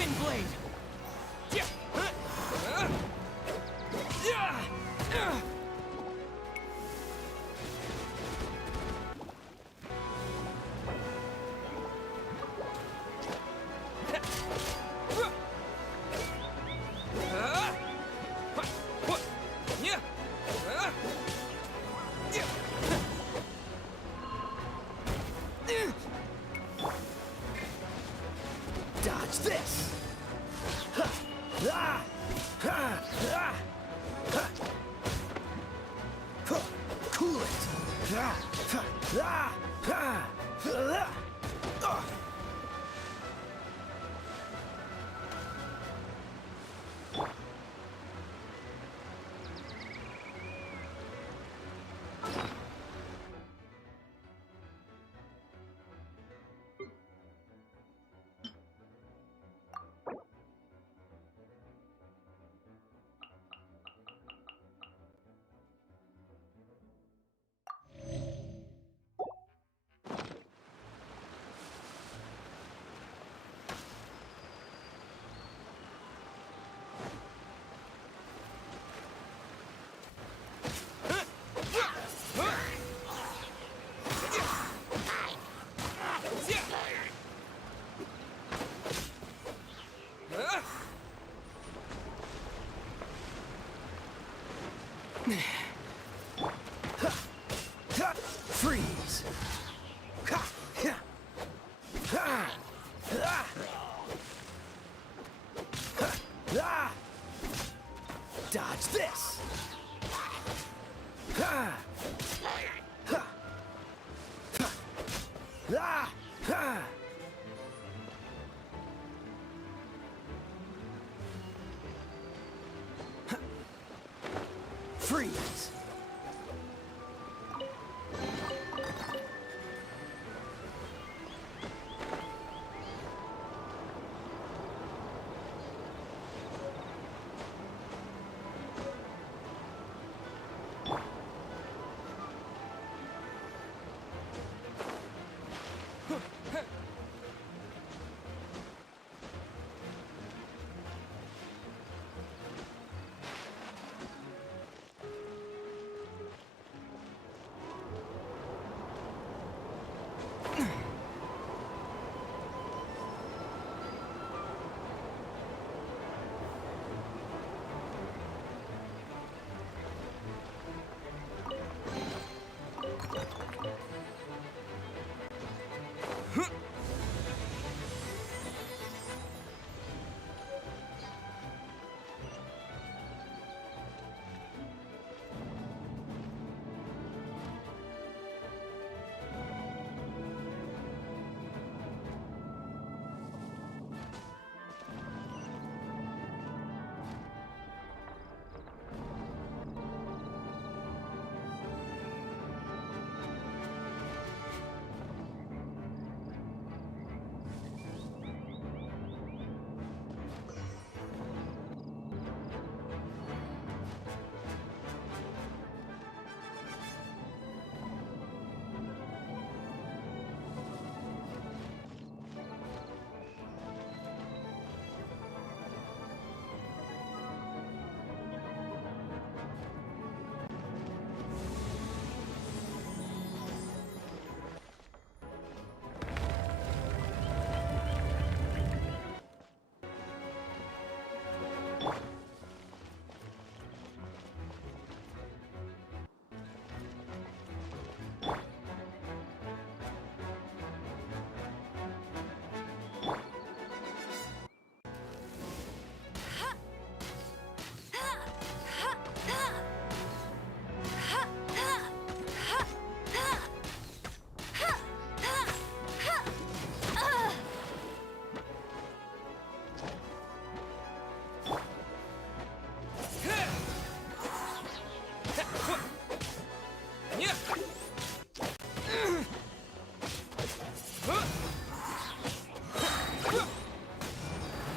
Wind Blade! Dodge this! Cool it! Freeze! Dodge this! Freeze!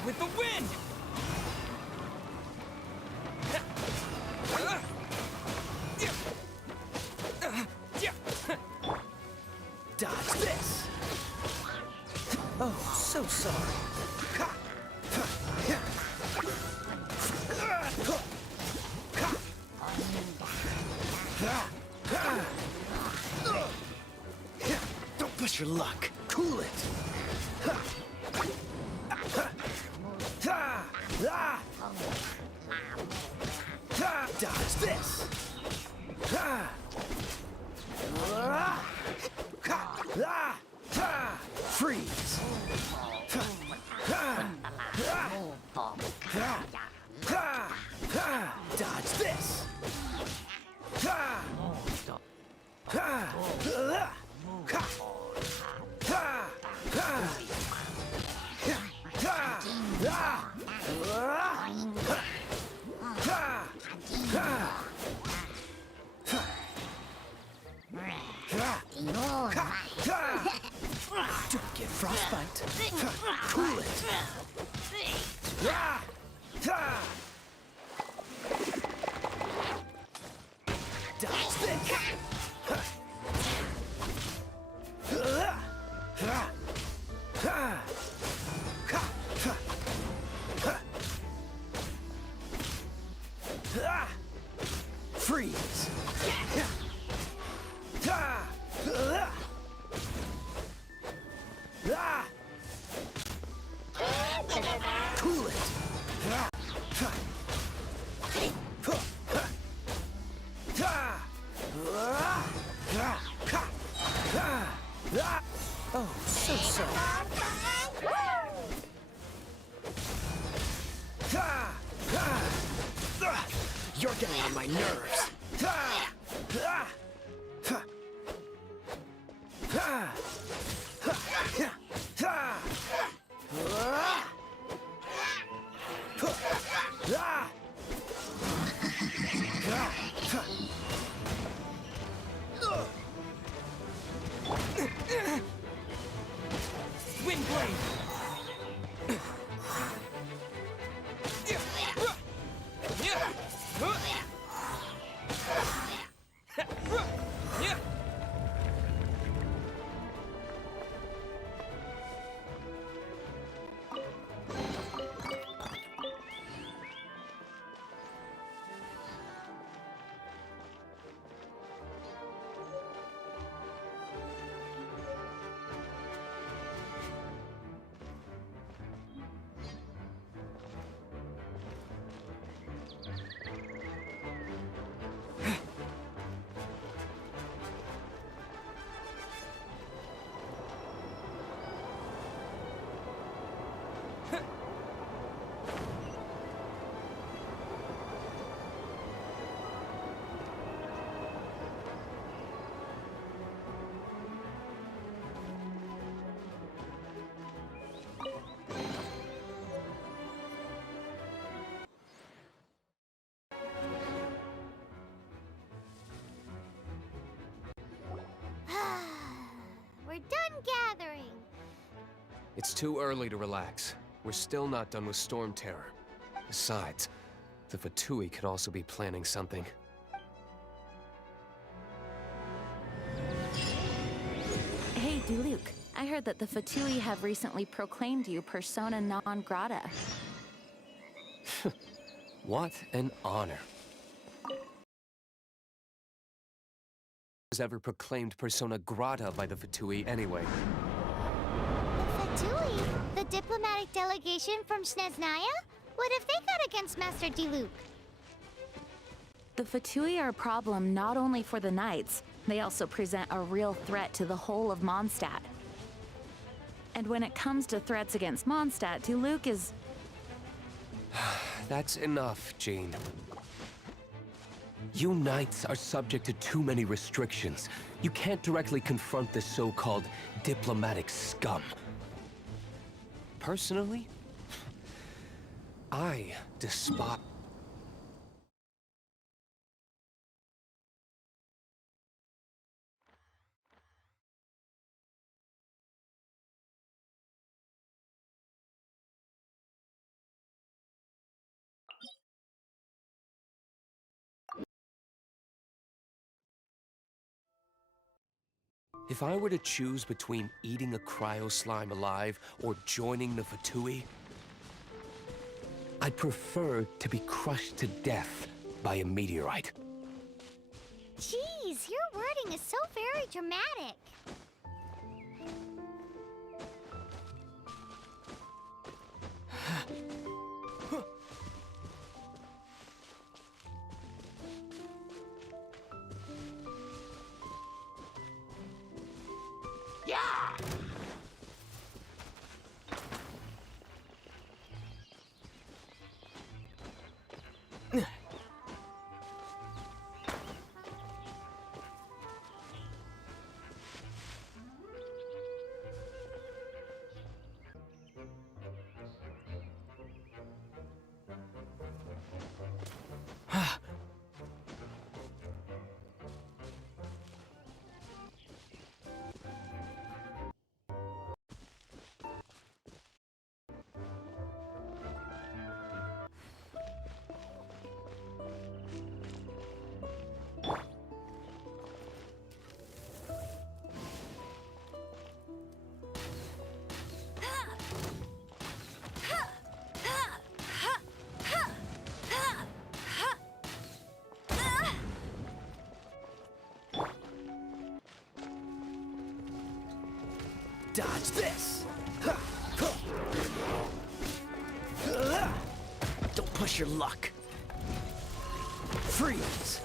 With the wind! Dodge this! Oh, so sorry. your luck. Cool it. Ha. Ha. Ha. Ah. Ha. Dodge this. Ha. Ah. Ha. Ah. Ha. Freeze. Ha. Ha. Ah. Ha. Ha. Ha. Dodge this. Ha. Ha. Ha. Ha. Ha. Don't get frostbite. Cool it. Dodge this. Freeze. Cool it. Oh, so sorry. You're getting on my nerves. Windblade! We're done gathering. It's too early to relax. We're still not done with Storm Terror. Besides, the Fatui could also be planning something. Hey, Diluc. I heard that the Fatui have recently proclaimed you persona non grata. What an honor. Was ever proclaimed persona grata by the Fatui anyway? The Fatui? The diplomatic delegation from Snezhnaya? What have they got against Master Diluc? The Fatui are a problem not only for the Knights, they also present a real threat to the whole of Mondstadt. And when it comes to threats against Mondstadt, Diluc is... That's enough, Jean. You Knights are subject to too many restrictions. You can't directly confront this so-called diplomatic scum. Personally, I despise... If I were to choose between eating a cryo slime alive or joining the Fatui, I'd prefer to be crushed to death by a meteorite. Jeez, your wording is so very dramatic. Dodge this! Don't push your luck. Freeze!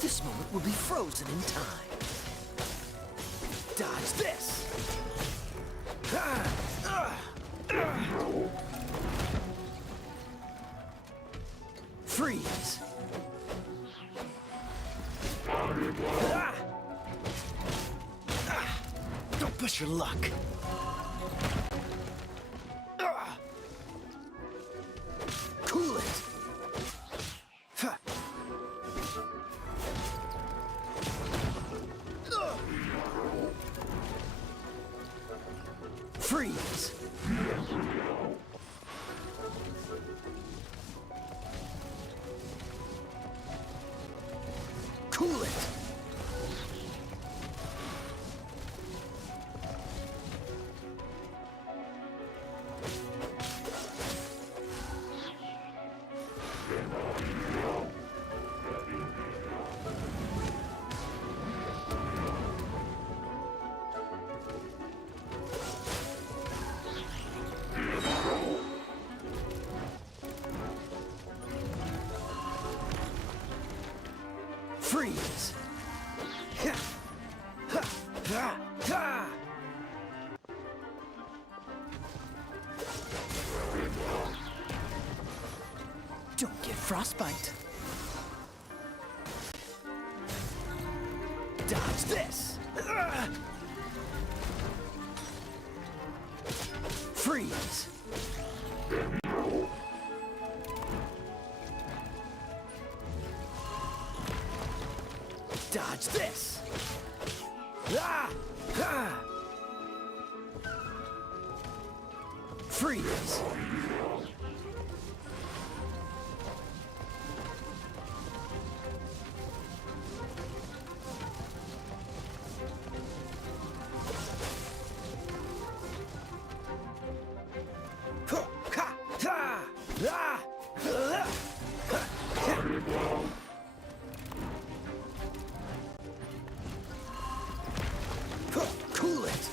This moment will be frozen in time. Dodge this! Freeze! Don't push your luck. Cool it. Freeze. Cool it. Freeze! Don't get frostbite. Dodge this! Freeze! Dodge this! Freeze! Cool it!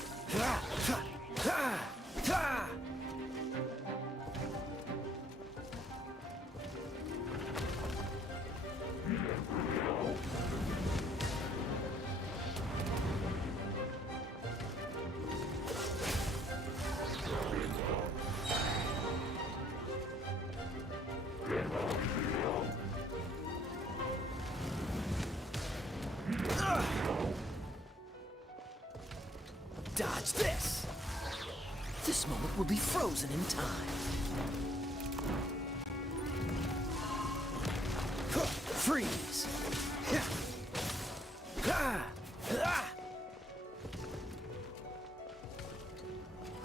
Dodge this! This moment will be frozen in time. Freeze!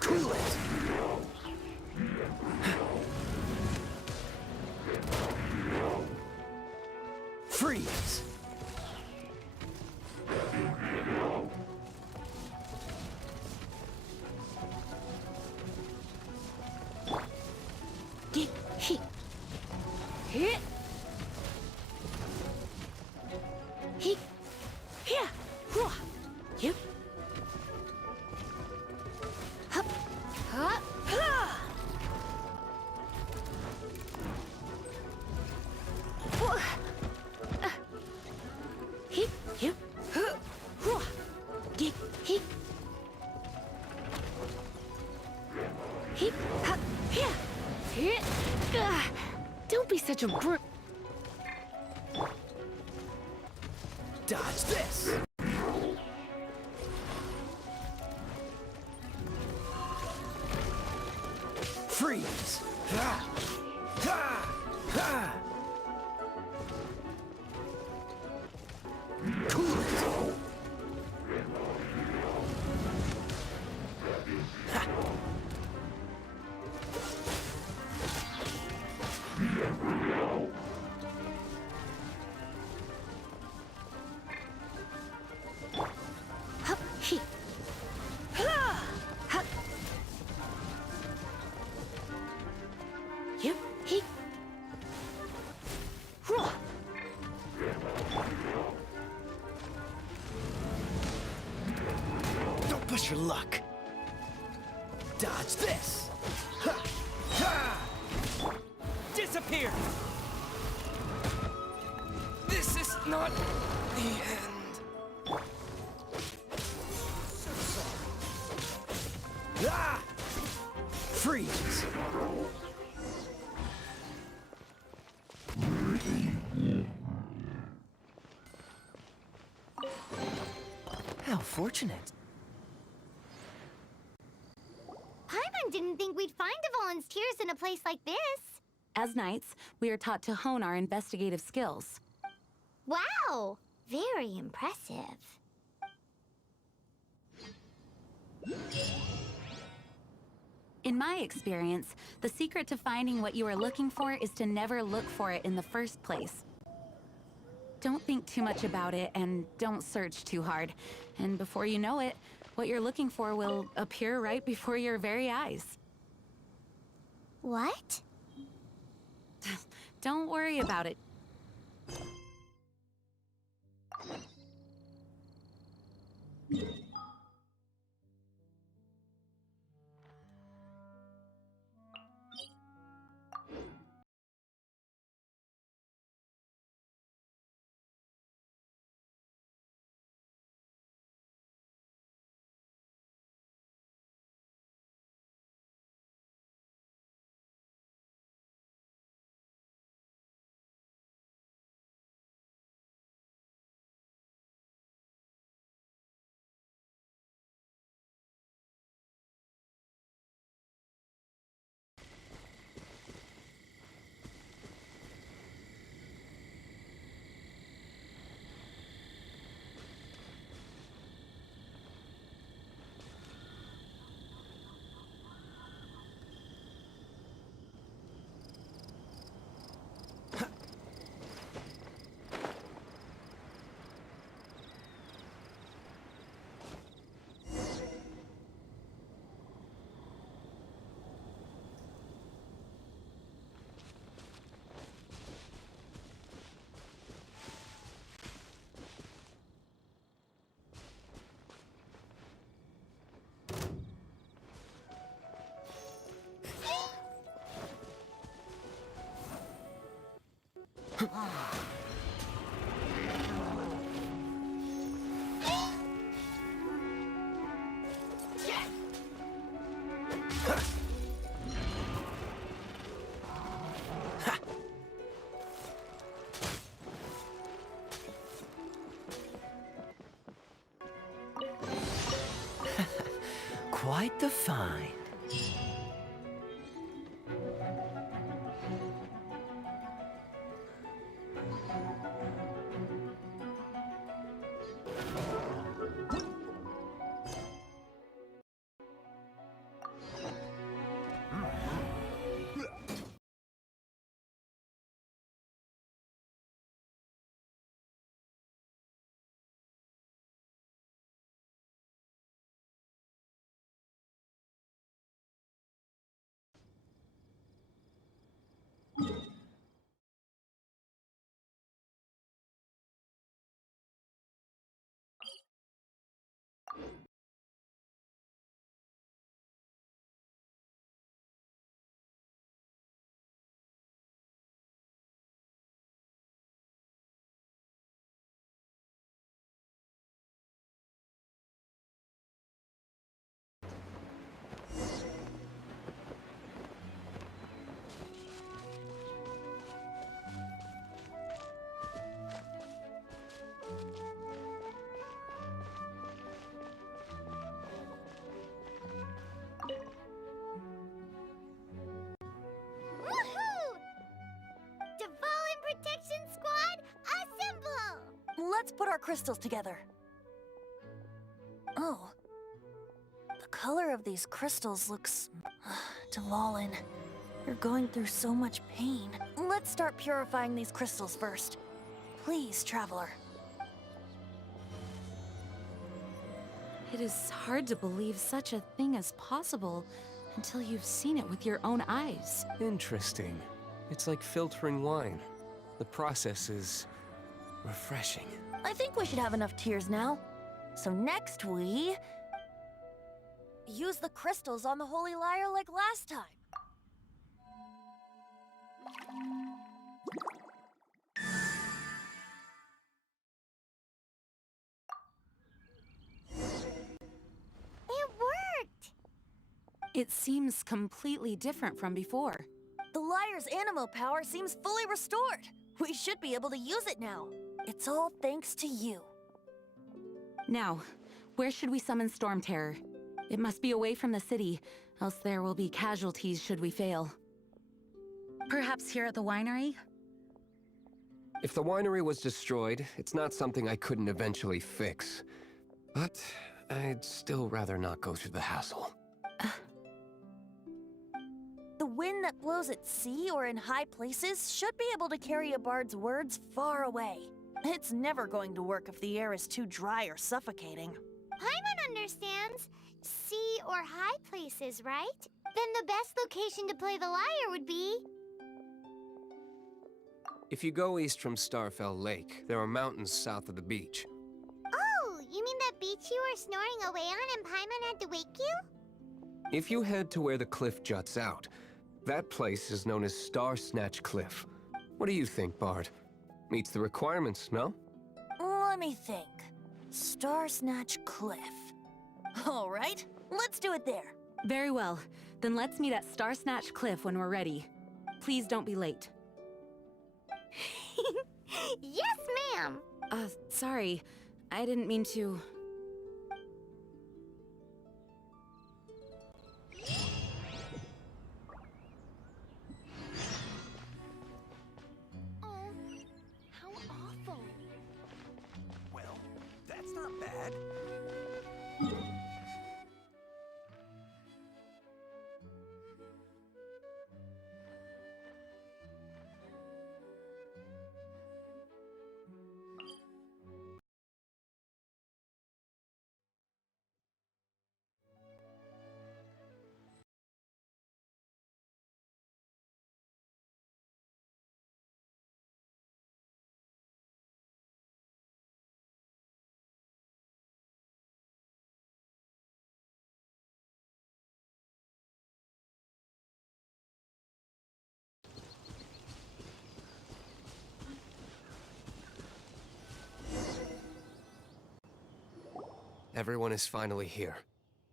Cool it! Freeze! Don't be such a brute. Dodge this! Freeze! Cool it! Push your luck. Dodge this! Ha! Ha! Disappear! This is not the end. Ah! Freeze! How fortunate. Paimon didn't think we'd find the volunteers in a place like this. As knights, we are taught to hone our investigative skills. Wow! Very impressive. In my experience, the secret to finding what you are looking for is to never look for it in the first place. Don't think too much about it and don't search too hard. And before you know it, what you're looking for will appear right before your very eyes. What? Don't worry about it. Quite the find. Woohoo! Dvalin Protection Squad, assemble! Let's put our crystals together. Oh. The color of these crystals looks... Dvalin, you're going through so much pain. Let's start purifying these crystals first. Please, Traveler. It is hard to believe such a thing is possible until you've seen it with your own eyes. Interesting. It's like filtering wine. The process is refreshing. I think we should have enough tears now. So next we... use the crystals on the Holy Lyre like last time. It worked! It seems completely different from before. The Lyre's animo power seems fully restored. We should be able to use it now. It's all thanks to you. Now, where should we summon Storm Terror? It must be away from the city, else there will be casualties should we fail. Perhaps here at the winery? If the winery was destroyed, it's not something I couldn't eventually fix. But I'd still rather not go through the hassle. The wind that blows at sea or in high places should be able to carry a bard's words far away. It's never going to work if the air is too dry or suffocating. Paimon understands. Sea or high places, right? Then the best location to play the lyre would be... If you go east from Starfell Lake, there are mountains south of the beach. Oh, you mean that beach you were snoring away on and Paimon had to wake you? If you head to where the cliff juts out, that place is known as Star Snatch Cliff. What do you think, Bard? Meets the requirements, no? Let me think. Star Snatch Cliff. All right, let's do it there. Very well. Then let's meet at Star Snatch Cliff when we're ready. Please don't be late. Yes, ma'am! Sorry. I didn't mean to... Oh, how awful. Well, that's not bad. Everyone is finally here.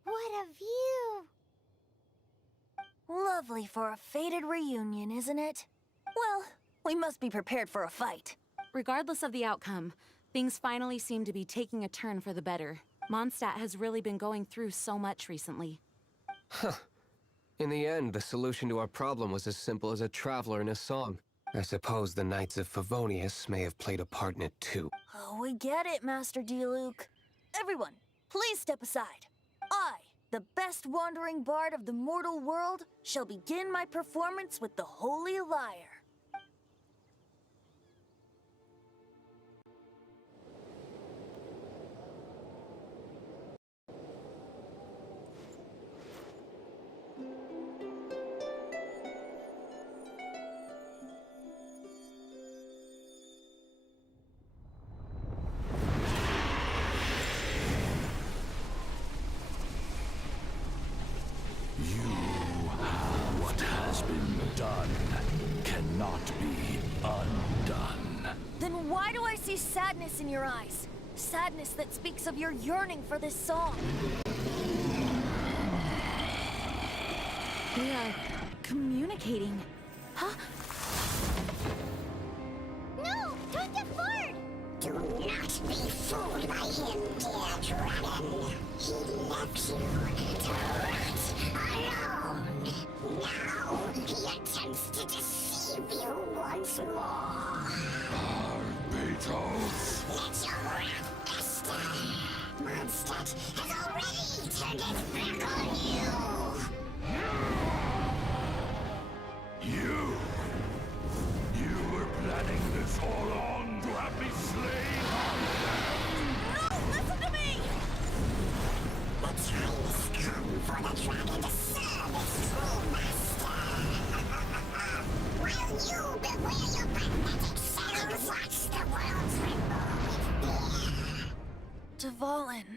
What a view! Lovely for a fated reunion, isn't it? Well, we must be prepared for a fight. Regardless of the outcome, things finally seem to be taking a turn for the better. Mondstadt has really been going through so much recently. Huh. In the end, the solution to our problem was as simple as a traveler in a song. I suppose the Knights of Favonius may have played a part in it too. Oh, we get it, Master Diluc. Everyone, please step aside. I, the best wandering bard of the mortal world, shall begin my performance with the Holy Lyre. What has been done cannot be undone. Then why do I see sadness in your eyes? Sadness that speaks of your yearning for this song. We are communicating. Huh? No! Don't get bored! Do not be fooled by him, dear dragon. He left you to rot alone. Now he attempts to deceive you once more. Beetles. Let your wrath fester. Mondstadt has already turned its back on you. You were planning this all along to have me slain. No, listen to me! The time has come for the dragon to serve its true master. While you beware your pathetic shadows, watch the world tremble with fear. Dvalin.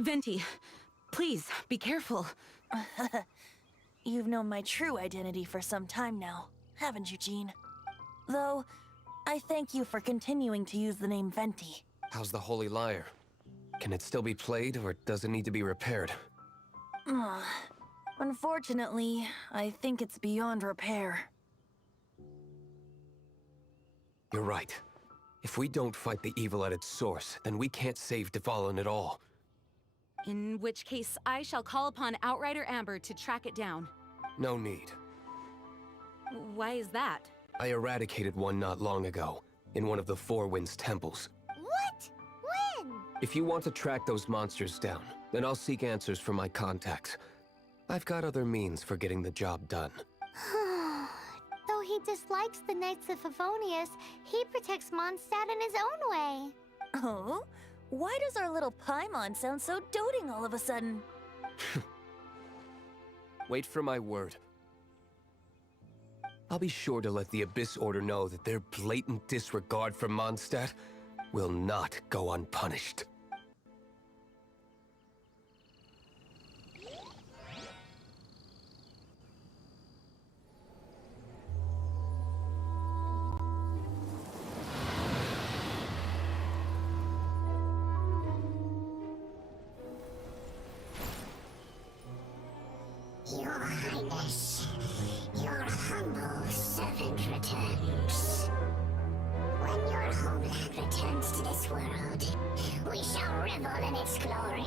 Venti, please, be careful. You've known my true identity for some time now, haven't you, Jean? Though, I thank you for continuing to use the name Venti. How's the Holy Lyre? Can it still be played, or does it need to be repaired? Unfortunately, I think it's beyond repair. You're right. If we don't fight the evil at its source, then we can't save Dvalin at all. In which case, I shall call upon Outrider Amber to track it down. No need. Why is that? I eradicated one not long ago, in one of the Four Winds temples. What? When? If you want to track those monsters down, then I'll seek answers from my contacts. I've got other means for getting the job done. Though he dislikes the Knights of Favonius, he protects Mondstadt in his own way. Oh? Why does our little Paimon sound so doting all of a sudden? Wait for my word. I'll be sure to let the Abyss Order know that their blatant disregard for Mondstadt will not go unpunished. Your Highness, your humble servant returns. When your homeland returns to this world, we shall revel in its glory.